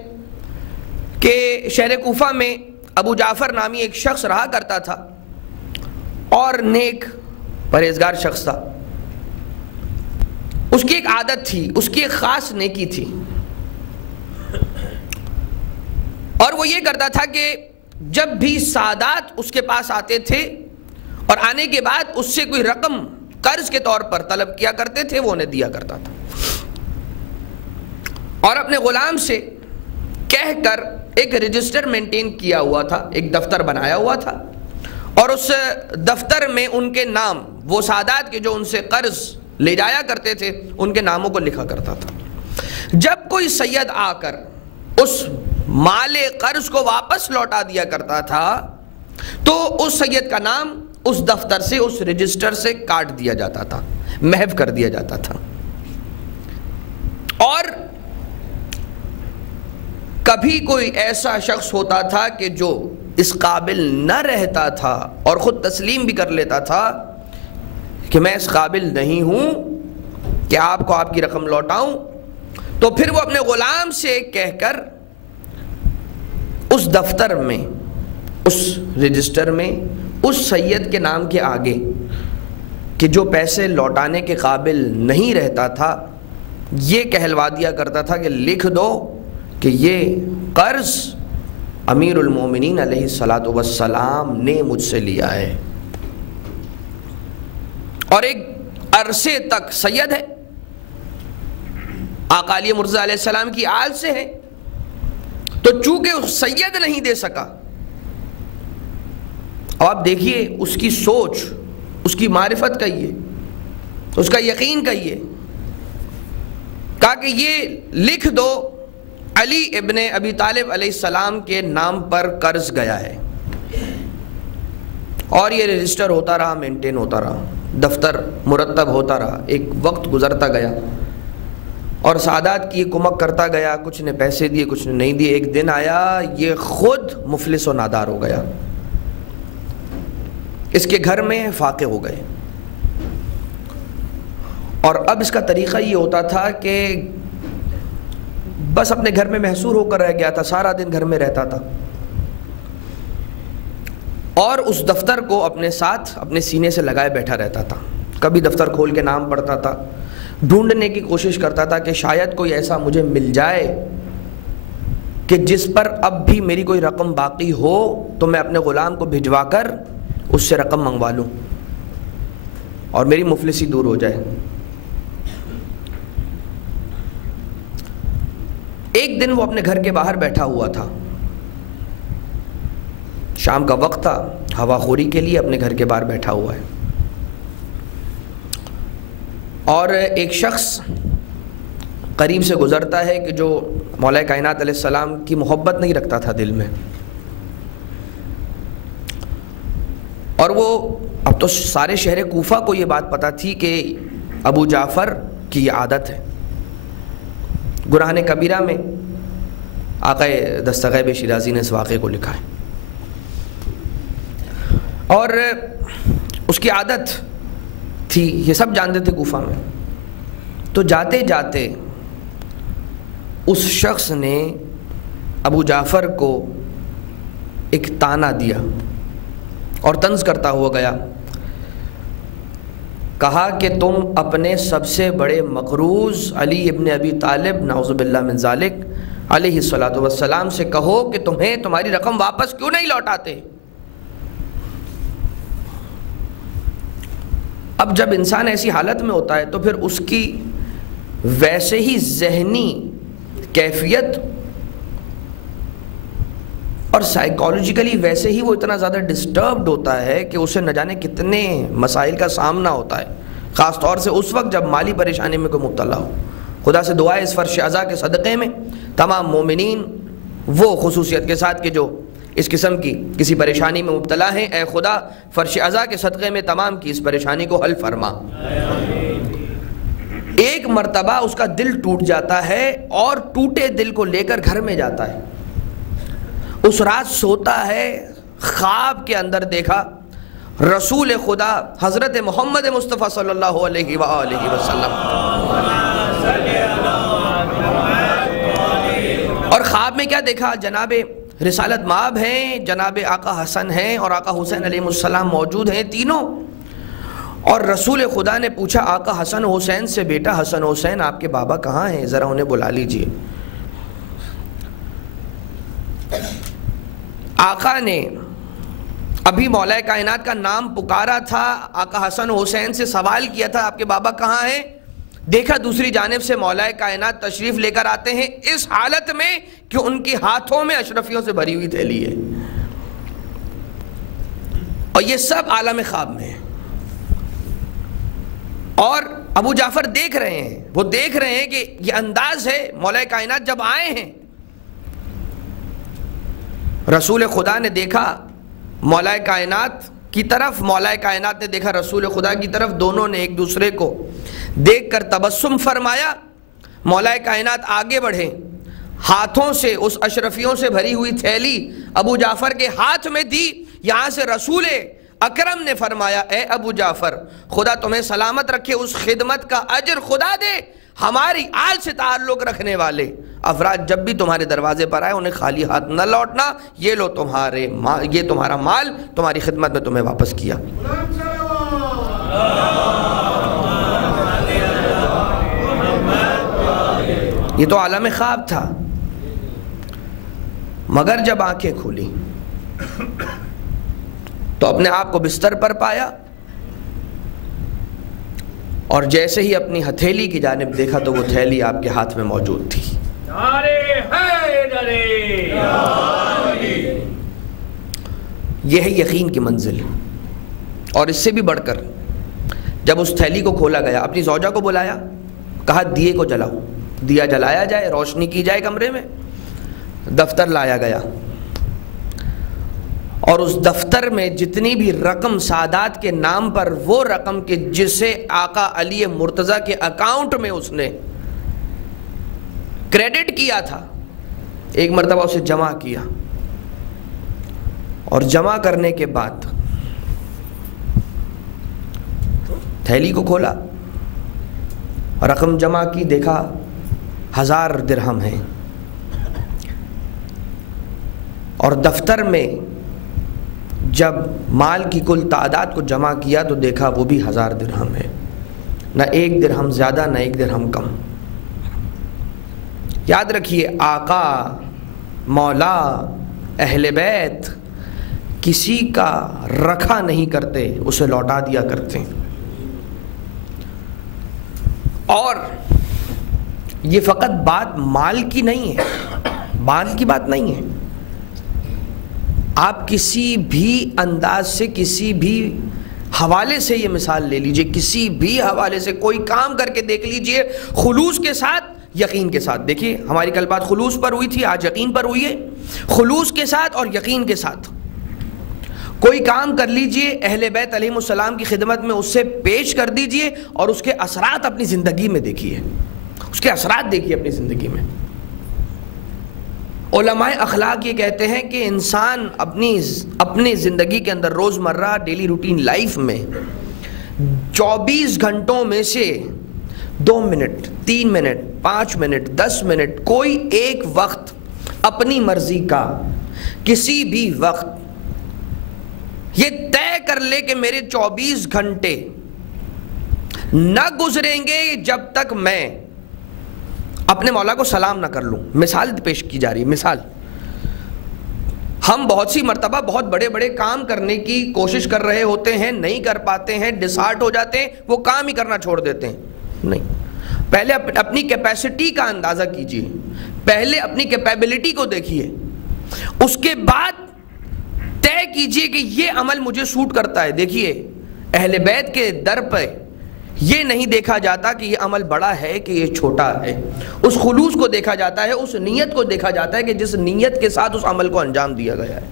کہ شہر کوفہ میں ابو جعفر نامی ایک شخص رہا کرتا تھا، اور نیک پرہیزگار شخص تھا۔ اس کی ایک عادت تھی، اس کی ایک خاص نیکی تھی، اور وہ یہ کرتا تھا کہ جب بھی سادات اس کے پاس آتے تھے اور آنے کے بعد اس سے کوئی رقم قرض کے طور پر طلب کیا کرتے تھے، وہ انہیں دیا کرتا تھا، اور اپنے غلام سے کہہ کر ایک رجسٹر مینٹین کیا ہوا تھا، ایک دفتر بنایا ہوا تھا، اور اس دفتر میں ان کے نام، وہ سادات کے جو ان سے قرض لے جایا کرتے تھے، ان کے ناموں کو لکھا کرتا تھا۔ جب کوئی سید آ کر اس مال قرض کو واپس لوٹا دیا کرتا تھا تو اس سید کا نام اس دفتر سے، اس رجسٹر سے کاٹ دیا جاتا تھا، محو کر دیا جاتا تھا۔ اور کبھی کوئی ایسا شخص ہوتا تھا کہ جو اس قابل نہ رہتا تھا اور خود تسلیم بھی کر لیتا تھا کہ میں اس قابل نہیں ہوں کہ آپ کو آپ کی رقم لوٹاؤں، تو پھر وہ اپنے غلام سے کہہ کر اس دفتر میں، اس رجسٹر میں، اس سید کے نام کے آگے کہ جو پیسے لوٹانے کے قابل نہیں رہتا تھا، یہ کہلوا دیا کرتا تھا کہ لکھ دو کہ یہ قرض امیر المومنین علیہ الصلاۃ والسلام نے مجھ سے لیا ہے، اور ایک عرصے تک سید ہے، آقا علی مرتضی علیہ السلام کی آل سے ہے، تو چونکہ سید نہیں دے سکا، اب آپ دیکھیے اس کی سوچ، اس کی معرفت کہیے، اس کا یقین کہیے، کہا کہ یہ لکھ دو علی ابن ابی طالب علیہ السلام کے نام پر قرض گیا ہے، اور یہ رجسٹر ہوتا رہا، مینٹین ہوتا رہا، دفتر مرتب ہوتا رہا، ایک وقت گزرتا گیا اور سعادات کی کمک کرتا گیا، کچھ نے پیسے دیے، کچھ نے نہیں دیے، ایک دن آیا یہ خود مفلس و نادار ہو گیا، اس کے گھر میں فاقے ہو گئے، اور اب اس کا طریقہ یہ ہوتا تھا کہ بس اپنے گھر میں محصور ہو کر رہ گیا تھا، سارا دن گھر میں رہتا تھا، اور اس دفتر کو اپنے ساتھ اپنے سینے سے لگائے بیٹھا رہتا تھا، کبھی دفتر کھول کے نام پڑھتا تھا، ڈھونڈنے کی کوشش کرتا تھا کہ شاید کوئی ایسا مجھے مل جائے کہ جس پر اب بھی میری کوئی رقم باقی ہو تو میں اپنے غلام کو بھجوا کر اس سے رقم منگوا لوں اور میری مفلسی دور ہو جائے۔ ایک دن وہ اپنے گھر کے باہر بیٹھا ہوا تھا، شام کا وقت تھا، ہوا خوری کے لیے اپنے گھر کے باہر بیٹھا ہوا ہے، اور ایک شخص قریب سے گزرتا ہے کہ جو مولا کائنات علیہ السلام کی محبت نہیں رکھتا تھا دل میں، اور وہ اب تو سارے شہر کوفہ کو یہ بات پتہ تھی کہ ابو جعفر کی یہ عادت ہے۔ گناہ کبیرہ میں آقا دستغیب شیرازی نے اس واقعے کو لکھا ہے، اور اس کی عادت تھی، یہ سب جانتے تھے کوفہ میں، تو جاتے جاتے اس شخص نے ابو جعفر کو ایک طعنہ دیا اور طنز کرتا ہوا گیا، کہا کہ تم اپنے سب سے بڑے مقروض علی ابن ابی طالب نعوذ باللہ من ذالک علیہ الصلاۃ والسلام سے کہو کہ تمہیں تمہاری رقم واپس کیوں نہیں لوٹاتے۔ اب جب انسان ایسی حالت میں ہوتا ہے تو پھر اس کی ویسے ہی ذہنی کیفیت اور سائیکالوجیکلی ویسے ہی وہ اتنا زیادہ ڈسٹربڈ ہوتا ہے کہ اسے نہ جانے کتنے مسائل کا سامنا ہوتا ہے، خاص طور سے اس وقت جب مالی پریشانی میں کوئی مبتلا ہو۔ خدا سے دعا ہے اس فرش عزا کے صدقے میں تمام مومنین وہ خصوصیت کے ساتھ کہ جو اس قسم کی کسی پریشانی میں مبتلا ہیں، اے خدا فرش عزا کے صدقے میں تمام کی اس پریشانی کو حل فرما۔ ایک مرتبہ اس کا دل ٹوٹ جاتا ہے اور ٹوٹے دل کو لے کر گھر میں جاتا ہے، اس رات سوتا ہے، خواب کے اندر دیکھا رسول خدا حضرت محمد مصطفیٰ صلی اللہ علیہ وآلہ وسلم، اور خواب میں کیا دیکھا؟ جناب رسالت مآب ہیں، جناب آقا حسن ہیں اور آقا حسین علیہ السلام موجود ہیں تینوں، اور رسول خدا نے پوچھا آقا حسن حسین سے، بیٹا حسن حسین آپ کے بابا کہاں ہیں؟ ذرا انہیں بلا لیجئے۔ آقا نے ابھی مولا کائنات کا نام پکارا تھا، آقا حسن حسین سے سوال کیا تھا آپ کے بابا کہاں ہیں، دیکھا دوسری جانب سے مولا کائنات تشریف لے کر آتے ہیں اس حالت میں کہ ان کے ہاتھوں میں اشرفیوں سے بھری ہوئی تھیلی ہے، اور یہ سب عالم خواب میں ہے، اور ابو جعفر دیکھ رہے ہیں، وہ دیکھ رہے ہیں کہ یہ انداز ہے مولا کائنات جب آئے ہیں۔ رسول خدا نے دیکھا مولا کائنات کی طرف، مولا کائنات نے دیکھا رسول خدا کی طرف، دونوں نے ایک دوسرے کو دیکھ کر تبسم فرمایا، مولا کائنات آگے بڑھے، ہاتھوں سے اس اشرفیوں سے بھری ہوئی تھیلی ابو جعفر کے ہاتھ میں دی، یہاں سے رسول اکرم نے فرمایا اے ابو جعفر خدا تمہیں سلامت رکھے، اس خدمت کا اجر خدا دے، ہماری آل سے تعلق رکھنے والے افراد جب بھی تمہارے دروازے پر آئے انہیں خالی ہاتھ نہ لوٹنا، یہ لو یہ تمہارا مال تمہاری خدمت میں تمہیں واپس کیا۔ یہ تو عالم خواب تھا، مگر جب آنکھیں کھولی تو اپنے آپ کو بستر پر پایا اور جیسے ہی اپنی ہتھیلی کی جانب دیکھا تو وہ تھیلی آپ کے ہاتھ میں موجود تھی۔ یہ ہے یقین کی منزل۔ اور اس سے بھی بڑھ کر جب اس تھیلی کو کھولا گیا، اپنی زوجہ کو بلایا، کہا دیے کو جلاؤ، دیا جلایا جائے، روشنی کی جائے کمرے میں۔ دفتر لایا گیا اور اس دفتر میں جتنی بھی رقم سادات کے نام پر، وہ رقم کہ جسے آقا علی مرتضیٰ کے اکاؤنٹ میں اس نے کریڈٹ کیا تھا، ایک مرتبہ اسے جمع کیا، اور جمع کرنے کے بعد تھیلی کو کھولا، رقم جمع کی، دیکھا 1000 درہم ہے، اور دفتر میں جب مال کی کل تعداد کو جمع کیا تو دیکھا وہ بھی 1000 درہم ہے، نہ 1 درہم زیادہ نہ 1 درہم کم۔ یاد رکھیے آقا، مولا، اہل بیت کسی کا رکھا نہیں کرتے، اسے لوٹا دیا کرتے۔ اور یہ فقط بات مال کی نہیں ہے، مال کی بات نہیں ہے، آپ کسی بھی انداز سے، کسی بھی حوالے سے یہ مثال لے لیجئے، کسی بھی حوالے سے کوئی کام کر کے دیکھ لیجئے، خلوص کے ساتھ، یقین کے ساتھ۔ دیکھیے ہماری کل بات خلوص پر ہوئی تھی، آج یقین پر ہوئی ہے۔ خلوص کے ساتھ اور یقین کے ساتھ کوئی کام کر لیجئے، اہل بیت علیہ السلام کی خدمت میں اسے پیش کر دیجئے، اور اس کے اثرات اپنی زندگی میں دیکھیے، اس کے اثرات دیکھیے اپنی زندگی میں۔ علماء اخلاق یہ کہتے ہیں کہ انسان اپنی زندگی کے اندر روزمرہ ڈیلی روٹین لائف میں 24 گھنٹوں میں سے 2 منٹ، 3 منٹ، 5 منٹ، 10 منٹ، کوئی ایک وقت اپنی مرضی کا کسی بھی وقت یہ طے کر لے کہ میرے 24 گھنٹے نہ گزریں گے جب تک میں اپنے مولا کو سلام نہ کر لوں۔ مثال پیش کی جا رہی ہے، مثال۔ ہم بہت سی مرتبہ بہت بڑے بڑے کام کرنے کی کوشش کر رہے ہوتے ہیں، نہیں کر پاتے ہیں، ڈسہارٹ ہو جاتے ہیں، وہ کام ہی کرنا چھوڑ دیتے ہیں۔ نہیں، پہلے اپنی کیپیسٹی کا اندازہ کیجئے، پہلے اپنی کیپیبلٹی کو دیکھیے، اس کے بعد طے کیجئے کہ یہ عمل مجھے سوٹ کرتا ہے۔ دیکھیے اہل بیت کے در پہ یہ نہیں دیکھا جاتا کہ یہ عمل بڑا ہے کہ یہ چھوٹا ہے، اس خلوص کو دیکھا جاتا ہے، اس نیت کو دیکھا جاتا ہے کہ جس نیت کے ساتھ اس عمل کو انجام دیا گیا ہے۔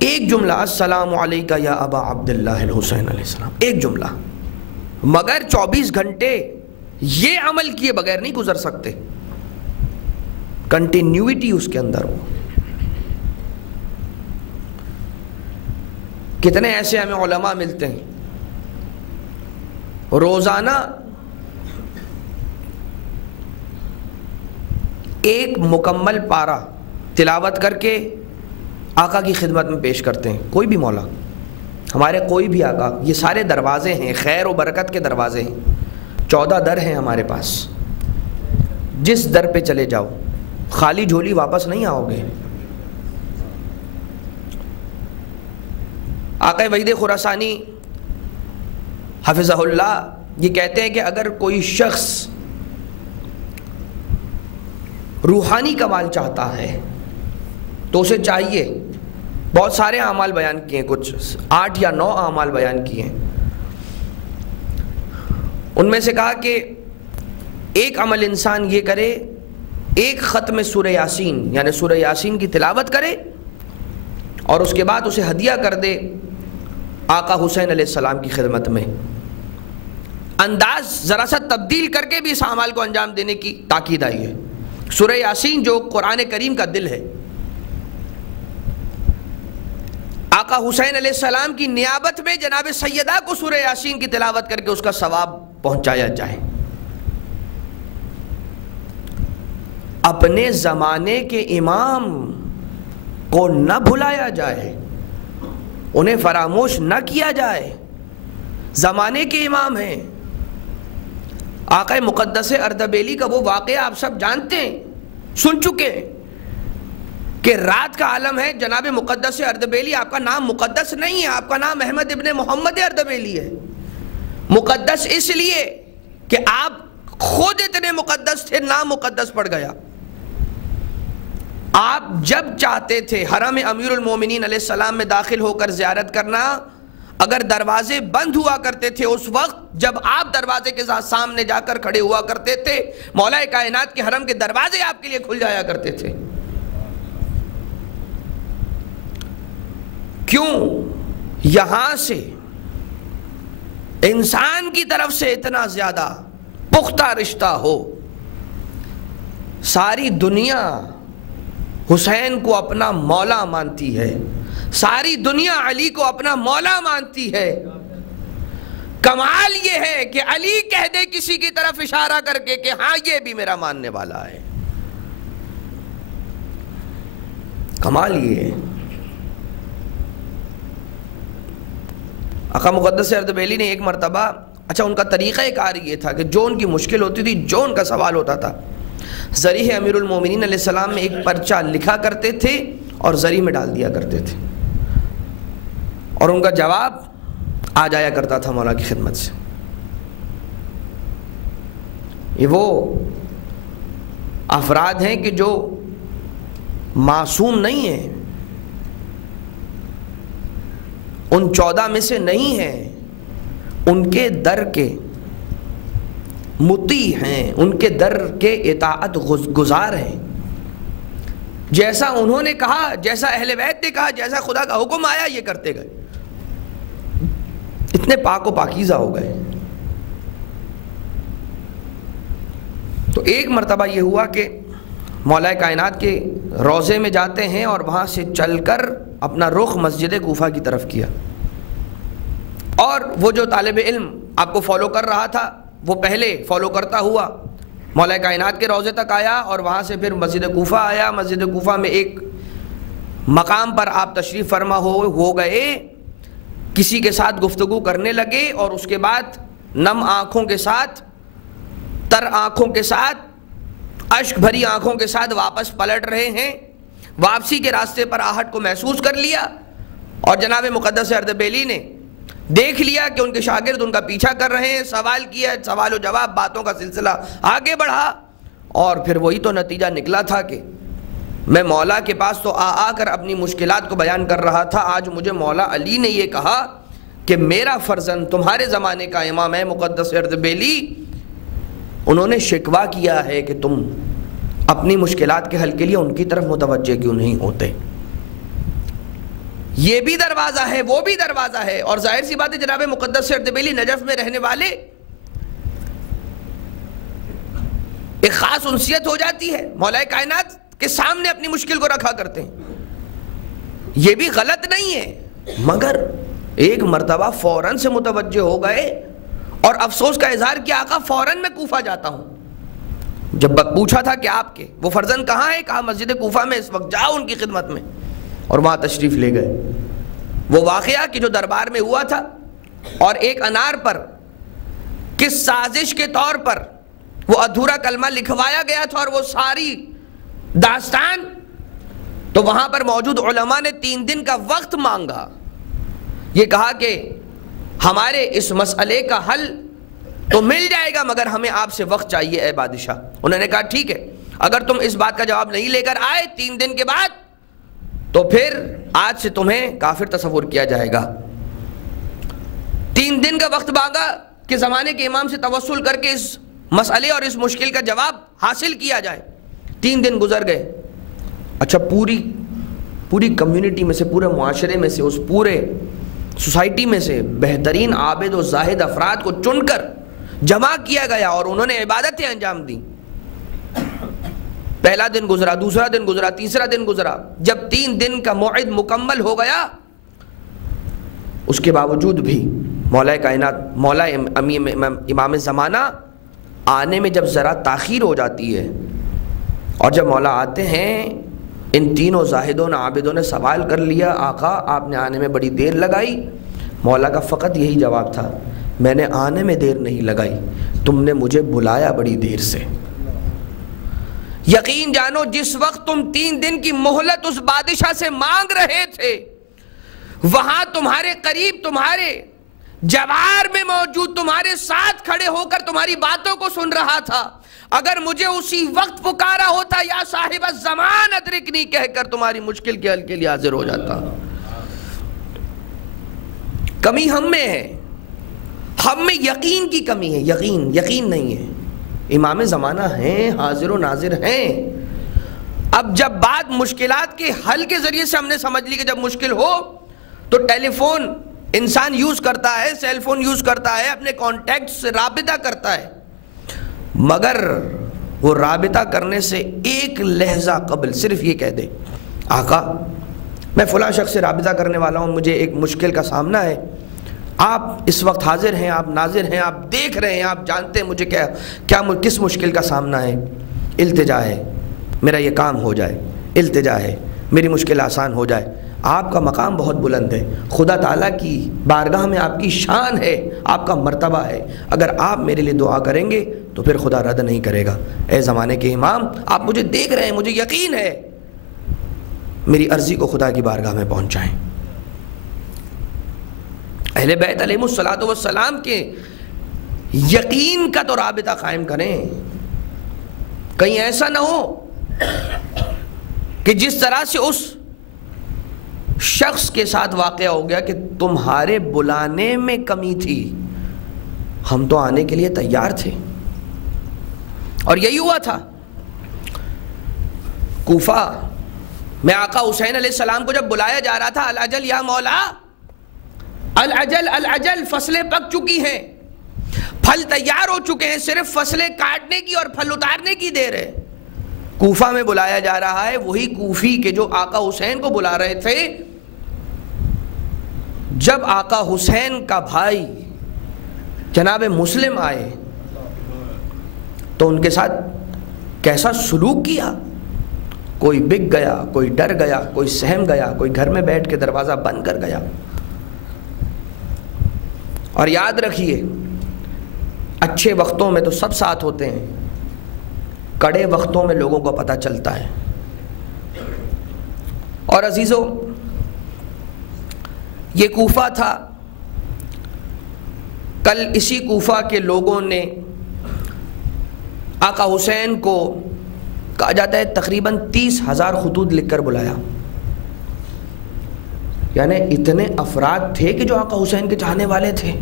ایک جملہ، السلام علیکہ یا ابا عبداللہ الحسین علیہ السلام، ایک جملہ، مگر 24 گھنٹے یہ عمل کیے بغیر نہیں گزر سکتے، کنٹینیوٹی اس کے اندر ہو۔ کتنے ایسے ہمیں علماء ملتے ہیں روزانہ ایک مکمل پارہ تلاوت کر کے آقا کی خدمت میں پیش کرتے ہیں، کوئی بھی مولا، ہمارے کوئی بھی آقا، یہ سارے دروازے ہیں، خیر و برکت کے دروازے ہیں، 14 در ہیں ہمارے پاس، جس در پہ چلے جاؤ خالی جھولی واپس نہیں آؤ گے۔ آقا وحید خراسانی حفظہ اللہ یہ کہتے ہیں کہ اگر کوئی شخص روحانی کمال چاہتا ہے تو اسے چاہیے، بہت سارے اعمال بیان کیے ہیں، کچھ 8 یا 9 اعمال بیان کیے ہیں، ان میں سے کہا کہ ایک عمل انسان یہ کرے، ایک ختم سورہ یاسین یعنی سورہ یاسین کی تلاوت کرے اور اس کے بعد اسے ہدیہ کر دے آقا حسین علیہ السلام کی خدمت میں۔ انداز ذرا سا تبدیل کر کے بھی اس عمل کو انجام دینے کی تاکید آئی ہے۔ سورہ یاسین جو قرآن کریم کا دل ہے، آقا حسین علیہ السلام کی نیابت میں جناب سیدہ کو سورہ یاسین کی تلاوت کر کے اس کا ثواب پہنچایا جائے. اپنے زمانے کے امام کو نہ بھلایا جائے، انہیں فراموش نہ کیا جائے. زمانے کے امام ہیں. آقا مقدس اردبیلی کا وہ واقعہ آپ سب جانتے ہیں، سن چکے ہیں کہ رات کا عالم ہے جناب مقدس اردبیلی. آپ کا نام مقدس نہیں ہے، آپ کا نام احمد ابن محمد اردبیلی ہے. مقدس اس لیے کہ آپ خود اتنے مقدس تھے، نام مقدس پڑ گیا. آپ جب چاہتے تھے حرم امیر المومنین علیہ السلام میں داخل ہو کر زیارت کرنا، اگر دروازے بند ہوا کرتے تھے اس وقت جب آپ دروازے کے سامنے جا کر کھڑے ہوا کرتے تھے، مولا کائنات کے حرم کے دروازے آپ کے لیے کھل جایا کرتے تھے. کیوں؟ یہاں سے انسان کی طرف سے اتنا زیادہ پختہ رشتہ ہو. ساری دنیا حسین کو اپنا مولا مانتی ہے، ساری دنیا علی کو اپنا مولا مانتی ہے. کمال یہ ہے کہ علی کہہ دے کسی کی طرف اشارہ کر کے کہ ہاں یہ بھی میرا ماننے والا ہے. کمال یہ ہے. آقا مقدس اردبیلی نے ایک مرتبہ، اچھا ان کا طریقہ کار یہ تھا کہ جو ان کی مشکل ہوتی تھی، جو ان کا سوال ہوتا تھا، ذریح امیر المومنین علیہ السلام میں ایک پرچہ لکھا کرتے تھے اور ذریح میں ڈال دیا کرتے تھے، اور ان کا جواب آ جایا کرتا تھا مولا کی خدمت سے. یہ وہ افراد ہیں کہ جو معصوم نہیں ہیں، ان 14 میں سے نہیں ہیں، ان کے در کے مطیع ہیں، ان کے در کے اطاعت گزار ہیں. جیسا انہوں نے کہا، جیسا اہل بیت نے کہا، جیسا خدا کا حکم آیا یہ کرتے گئے. اتنے پاک و پاکیزہ ہو گئے. تو ایک مرتبہ یہ ہوا کہ مولا کائنات کے روضے میں جاتے ہیں اور وہاں سے چل کر اپنا رخ مسجد کوفہ کی طرف کیا، اور وہ جو طالب علم آپ کو فالو کر رہا تھا وہ پہلے فالو کرتا ہوا مولا کائنات کے روضے تک آیا، اور وہاں سے پھر مسجد کوفہ آیا. مسجد کوفہ میں ایک مقام پر آپ تشریف فرما ہو گئے، کسی کے ساتھ گفتگو کرنے لگے، اور اس کے بعد نم آنکھوں کے ساتھ، تر آنکھوں کے ساتھ، اشک بھری آنکھوں کے ساتھ واپس پلٹ رہے ہیں. واپسی کے راستے پر آہٹ کو محسوس کر لیا، اور جناب مقدس اردبیلی نے دیکھ لیا کہ ان کے شاگرد ان کا پیچھا کر رہے ہیں. سوال کیا، سوال و جواب، باتوں کا سلسلہ آگے بڑھا، اور پھر وہی تو نتیجہ نکلا تھا کہ میں مولا کے پاس تو آ کر اپنی مشکلات کو بیان کر رہا تھا، آج مجھے مولا علی نے یہ کہا کہ میرا فرزند تمہارے زمانے کا امام ہے مقدس اردبیلی، انہوں نے شکوہ کیا ہے کہ تم اپنی مشکلات کے حل کے لیے ان کی طرف متوجہ کیوں نہیں ہوتے. یہ بھی دروازہ ہے، وہ بھی دروازہ ہے. اور ظاہر سی بات ہے جناب مقدس اردبیلی نجف میں رہنے والے، ایک خاص انسیت ہو جاتی ہے، مولا کائنات کے سامنے اپنی مشکل کو رکھا کرتے ہیں. یہ بھی غلط نہیں ہے، مگر ایک مرتبہ فوراً سے متوجہ ہو گئے اور افسوس کا اظہار کیا، آقا فوراً میں کوفہ جاتا ہوں. جب پوچھا تھا کہ آپ کے وہ فرزند کہاں ہے، کہا مسجد کوفہ میں، اس وقت جاؤ ان کی خدمت میں، اور وہاں تشریف لے گئے. وہ واقعہ کہ جو دربار میں ہوا تھا، اور ایک انار پر کس سازش کے طور پر وہ ادھورا کلمہ لکھوایا گیا تھا، اور وہ ساری داستان، تو وہاں پر موجود علماء نے 3 دن کا وقت مانگا. یہ کہا کہ ہمارے اس مسئلے کا حل تو مل جائے گا، مگر ہمیں آپ سے وقت چاہیے اے بادشاہ. انہوں نے کہا ٹھیک ہے، اگر تم اس بات کا جواب نہیں لے کر آئے 3 دن کے بعد، تو پھر آج سے تمہیں کافر تصور کیا جائے گا. 3 دن کا وقت مانگا کہ زمانے کے امام سے توسل کر کے اس مسئلے اور اس مشکل کا جواب حاصل کیا جائے. 3 دن گزر گئے. اچھا، پوری کمیونٹی میں سے، پورے معاشرے میں سے، اس پورے سوسائٹی میں سے بہترین عابد و زاہد افراد کو چن کر جمع کیا گیا، اور انہوں نے عبادتیں انجام دیں. پہلا دن گزرا، دوسرا دن گزرا، تیسرا دن گزرا. جب 3 دن کا موعد مکمل ہو گیا اس کے باوجود بھی مولا کائنات، مولا امام زمانہ آنے میں جب ذرا تاخیر ہو جاتی ہے، اور جب مولا آتے ہیں، ان تینوں زاہدوں نے عابدوں نے سوال کر لیا آقا آپ نے آنے میں بڑی دیر لگائی، مولا کا فقط یہی جواب تھا میں نے آنے میں دیر نہیں لگائی، تم نے مجھے بلایا بڑی دیر سے۔ یقین جانو جس وقت تم 3 دن کی مہلت اس بادشاہ سے مانگ رہے تھے، وہاں تمہارے قریب، تمہارے جوار میں موجود، تمہارے ساتھ کھڑے ہو کر تمہاری باتوں کو سن رہا تھا، اگر مجھے اسی وقت پکارا ہوتا یا صاحب الزمان ادرکنی کہہ کر تمہاری مشکل کے حل کے لیے حاضر ہو جاتا۔ کمی ہم میں ہے، ہم میں یقین کی کمی ہے، یقین نہیں ہے۔ امام زمانہ ہیں، حاضر و ناظر ہیں۔ اب جب بات مشکلات کے حل کے ذریعے سے ہم نے سمجھ لی کہ جب مشکل ہو تو ٹیلی فون انسان یوز کرتا ہے، سیل فون یوز کرتا ہے، اپنے کانٹیکٹ سے رابطہ کرتا ہے، مگر وہ رابطہ کرنے سے ایک لحظہ قبل صرف یہ کہہ دے آقا میں فلاں شخص سے رابطہ کرنے والا ہوں، مجھے ایک مشکل کا سامنا ہے، آپ اس وقت حاضر ہیں، آپ ناظر ہیں، آپ دیکھ رہے ہیں، آپ جانتے ہیں مجھے کس مشکل کا سامنا ہے، التجا ہے میرا یہ کام ہو جائے، التجا ہے میری مشکل آسان ہو جائے۔ آپ کا مقام بہت بلند ہے، خدا تعالیٰ کی بارگاہ میں آپ کی شان ہے، آپ کا مرتبہ ہے، اگر آپ میرے لیے دعا کریں گے تو پھر خدا رد نہیں کرے گا۔ اے زمانے کے امام آپ مجھے دیکھ رہے ہیں، مجھے یقین ہے، میری عرضی کو خدا کی بارگاہ میں پہنچائیں۔ اہل بیت علیہ الصلوۃ والسلام کے یقین کا تو رابطہ قائم کریں، کہیں ایسا نہ ہو کہ جس طرح سے اس شخص کے ساتھ واقعہ ہو گیا کہ تمہارے بلانے میں کمی تھی، ہم تو آنے کے لیے تیار تھے۔ اور یہی ہوا تھا کوفہ میں آقا حسین علیہ السلام کو جب بلایا جا رہا تھا، الاجل یا مولا، الاجل الاجل، فصلیں پک چکی ہیں، پھل تیار ہو چکے ہیں، صرف فصلیں کاٹنے کی اور پھل اتارنے کی دیر ہے۔ کوفہ میں بلایا جا رہا ہے، وہی کوفی کے جو آقا حسین کو بلا رہے تھے۔ جب آقا حسین کا بھائی جناب مسلم آئے تو ان کے ساتھ کیسا سلوک کیا، کوئی بک گیا، کوئی ڈر گیا، کوئی سہم گیا، کوئی گھر میں بیٹھ کے دروازہ بند کر گیا۔ اور یاد رکھیے اچھے وقتوں میں تو سب ساتھ ہوتے ہیں، کڑے وقتوں میں لوگوں کو پتہ چلتا ہے۔ اور عزیزو یہ کوفہ تھا، کل اسی کوفہ کے لوگوں نے آقا حسین کو کہا جاتا ہے تقریباً 30,000 خطوط لکھ کر بلایا، یعنی اتنے افراد تھے کہ جو آقا حسین کے چاہنے والے تھے۔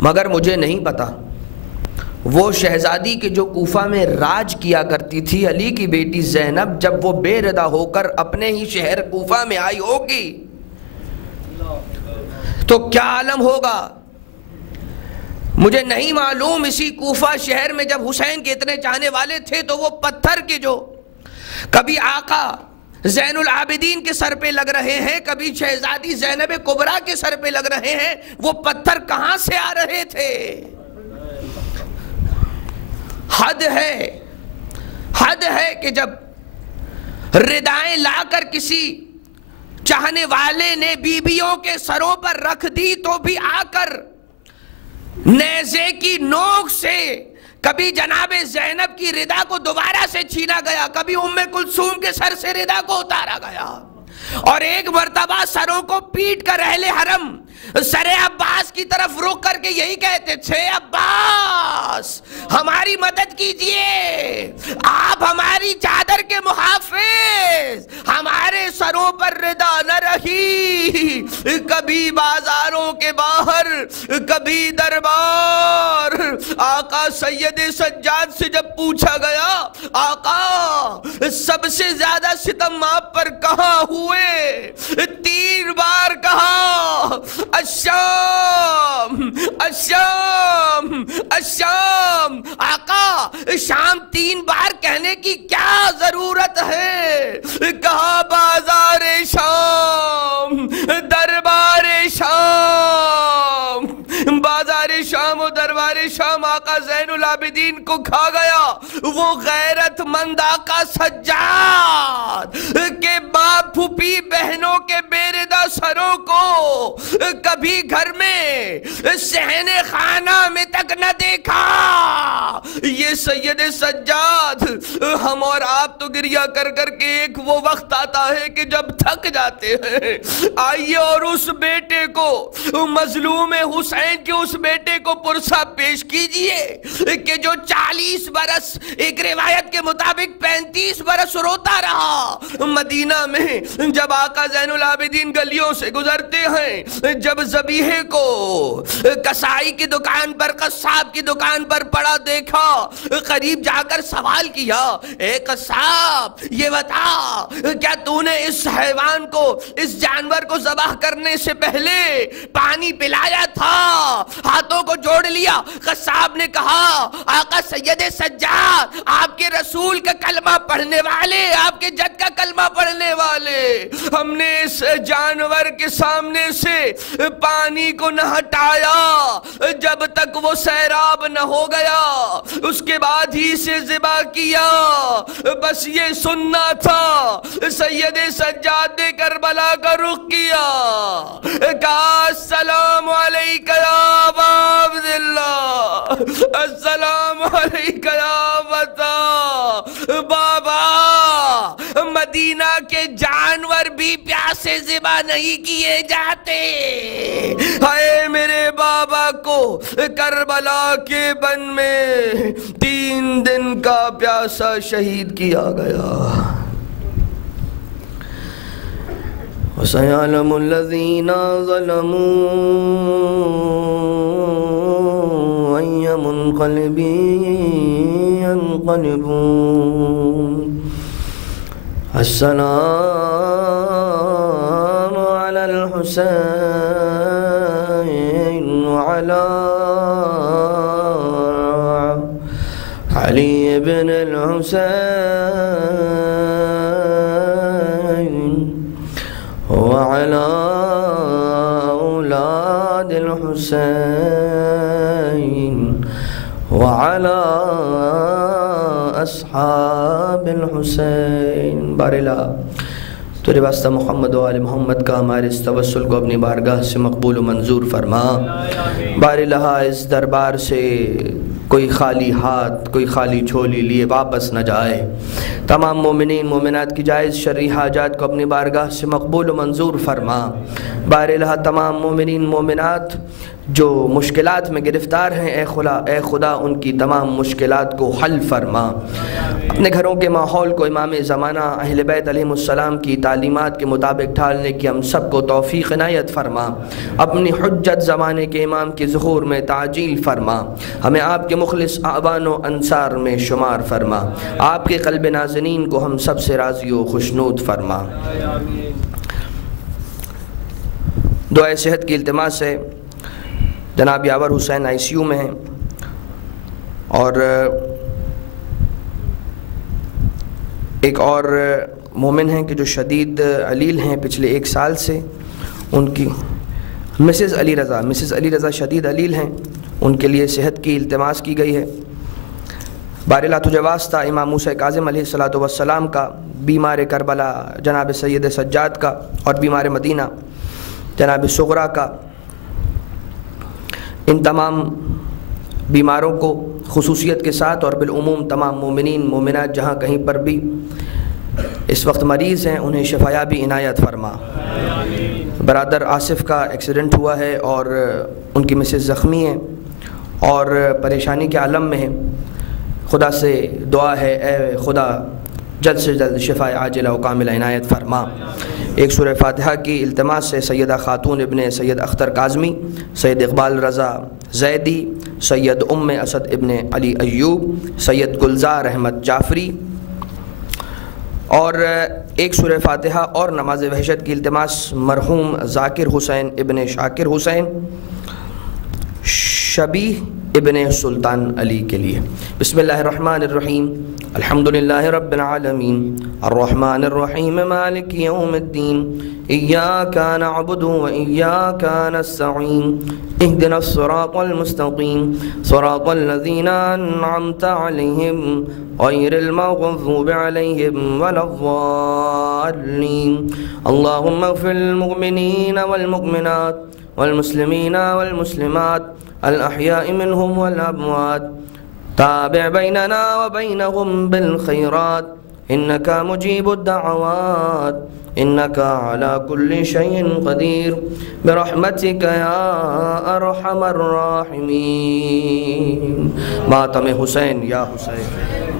مگر مجھے نہیں پتا وہ شہزادی کے جو کوفہ میں راج کیا کرتی تھی، علی کی بیٹی زینب، جب وہ بے ردا ہو کر اپنے ہی شہر کوفہ میں آئی ہوگی تو کیا عالم ہوگا مجھے نہیں معلوم۔ اسی کوفہ شہر میں جب حسین کے اتنے چاہنے والے تھے تو وہ پتھر کے جو کبھی آقا زین العابدین کے سر پہ لگ رہے ہیں، کبھی شہزادی زینب کبریٰ کے سر پہ لگ رہے ہیں، وہ پتھر کہاں سے آ رہے تھے؟ حد ہے کہ جب ردائیں لا کر کسی چاہنے والے نے بیویوں کے سروں پر رکھ دی تو بھی آ کر نیزے کی نوک سے کبھی جناب زینب کی ردا کو دوبارہ سے چھینا گیا، کبھی ام کلثوم کے سر سے ردا کو اتارا گیا، اور ایک مرتبہ سروں کو پیٹ کر اہل حرم سر عباس کی طرف رخ کر کے یہی کہتے تھے عباس ہماری مدد کیجئے، آپ ہماری چادر کے محافظ، ہمارے سروں پر ردا نہ رہی، کبھی بازاروں کے باہر کبھی دربار۔ آقا سید سجاد سے جب پوچھا گیا آقا سب سے زیادہ ستم آپ پر کہاں ہوئے، 3 بار کہا الشام الشام الشام۔ آقا شام 3 بار کہنے کی کیا ضرورت ہے، کہا بازار شام، دربار زین العابدین کو کھا گیا وہ غیرت مند آقا سجاد کہ باپ پھوپھی بہنوں کے بیردہ سروں کو کبھی گھر میں صحن خانہ میں تک نہ دیکھا. یہ سید سجاد ہم اور آپ تو گریہ کر کر کے ایک وہ وقت آتا ہے کہ جب تھک جاتے ہیں. آئیے اور اس بیٹے کو مظلوم حسین کے اس بیٹے کو پرسہ پیش کیجئے کہ جو 40 برس ایک روایت کے مطابق 35 برس روتا رہا مدینہ میں. جب آقا زین العابدین گلیوں سے گزرتے ہیں, جب ذبیحے کو کسائی کی دکان پر قصاب کی دکان پر پڑا دیکھا, قریب جا کر سوال کیا, اے قصاب یہ بتا کیا تو نے اس حیوان کو اس جانور کو ذبح کرنے سے پہلے پانی پلایا تھا؟ ہاتھوں کو جوڑ لیا. قصاب نے کہا آقا سید سجاد آپ کے رسول کا کلمہ پڑھنے والے, آپ کے جد کا کلمہ پڑھنے والے, ہم نے اس جانور کے سامنے سے پانی کو نہ ہٹایا جب تک وہ سیراب نہ ہو گیا, اس کے بعد ہی سے ذبح کیا. بس یہ سننا تھا. سید سجاد نے کربلا کا رخ کیا, کہا السلام علیکہ یا ابا عبداللہ, السلام علیکہ یا بتا بابا. مدینہ کے جانور بھی پیاسے ذبح نہیں کیے جاتے. ہائے میرے بابا کو کربلا کے بن میں 3 دن کا پیاسا شہید کیا گیا. وَسَيَعْلَمُ الَّذِينَ ظَلَمُوا أَيَّ مُنْقَلِبٍ يَنْقَلِبُونَ. السلام على الحسين وعلى علي بن الحسين وعلى أولاد الحسين وعلى اصحاب الحسین. بارلہ تیرے واسطہ محمد و آل محمد کا ہمارے اس توسل کو اپنی بارگاہ سے مقبول و منظور فرما. بارلہ اس دربار سے کوئی خالی ہاتھ کوئی خالی جھولی لیے واپس نہ جائے. تمام مومنین مومنات کی جائز شرعی حاجات کو اپنی بارگاہ سے مقبول و منظور فرما. بارلہ تمام مومنین مومنات جو مشکلات میں گرفتار ہیں اے خدا ان کی تمام مشکلات کو حل فرما. اپنے گھروں کے ماحول کو امام زمانہ اہل بیت علیہ السلام کی تعلیمات کے مطابق ڈھالنے کی ہم سب کو توفیق عنایت فرما. اپنی حجت زمانے کے امام کی ظہور میں تعجیل فرما. ہمیں آپ کے مخلص اعوان و انصار میں شمار فرما. آپ کے قلب نازنین کو ہم سب سے راضی و خوشنود فرما. دعائے صحت کی التماس ہے. جناب یاور حسین ICU میں ہیں اور ایک اور مومن ہیں کہ جو شدید علیل ہیں پچھلے 1 سال سے. ان کی مسز علی رضا شدید علیل ہیں, ان کے لیے صحت کی التماس کی گئی ہے. بارلہ تجھے واسطہ امام موسیٰ کاظم علیہ السلام کا, بیمار کربلا جناب سید سجاد کا, اور بیمار مدینہ جناب صغرا کا, ان تمام بیماروں کو خصوصیت کے ساتھ اور بالعموم تمام مومنین مومنات جہاں کہیں پر بھی اس وقت مریض ہیں انہیں شفایابی عنایت فرما. برادر آصف کا ایکسیڈنٹ ہوا ہے اور ان کی مسز زخمی ہیں اور پریشانی کے عالم میں ہیں. خدا سے دعا ہے اے خدا جلد سے جلد شفا عاجلہ و کاملہ عنایت فرما. ایک سورہ فاتحہ کی التماس سے سیدہ خاتون ابن سید اختر کاظمی, سید اقبال رضا زیدی, سید ام اسد ابن علی ایوب, سید گلزار احمد جعفری, اور ایک سورہ فاتحہ اور نماز وحشت کی التماس مرحوم ذاکر حسین ابن شاکر حسین, شبیح ابن سلطان علی کے لیے۔ بسم اللہ الرحمن الرحیم، الحمدللہ رب العالمین، الرحمن الرحیم، مالک یوم الدین، ایاک نعبد و ایاک نستعین، اہدنا الصراط المستقیم، صراط الذین انعمت علیہم غیر المغضوب علیہم ولا الضالین، اللہم اغفر للمؤمنین والمؤمنات والمسلمین والمسلمات الأحياء منهم والأموات، تابع بيننا وبينهم بالخيرات إنك مجيب الدعوات إنك على كل شيء قدير برحمتك يا أرحم الراحمين۔ ماتم حسین یا حسین۔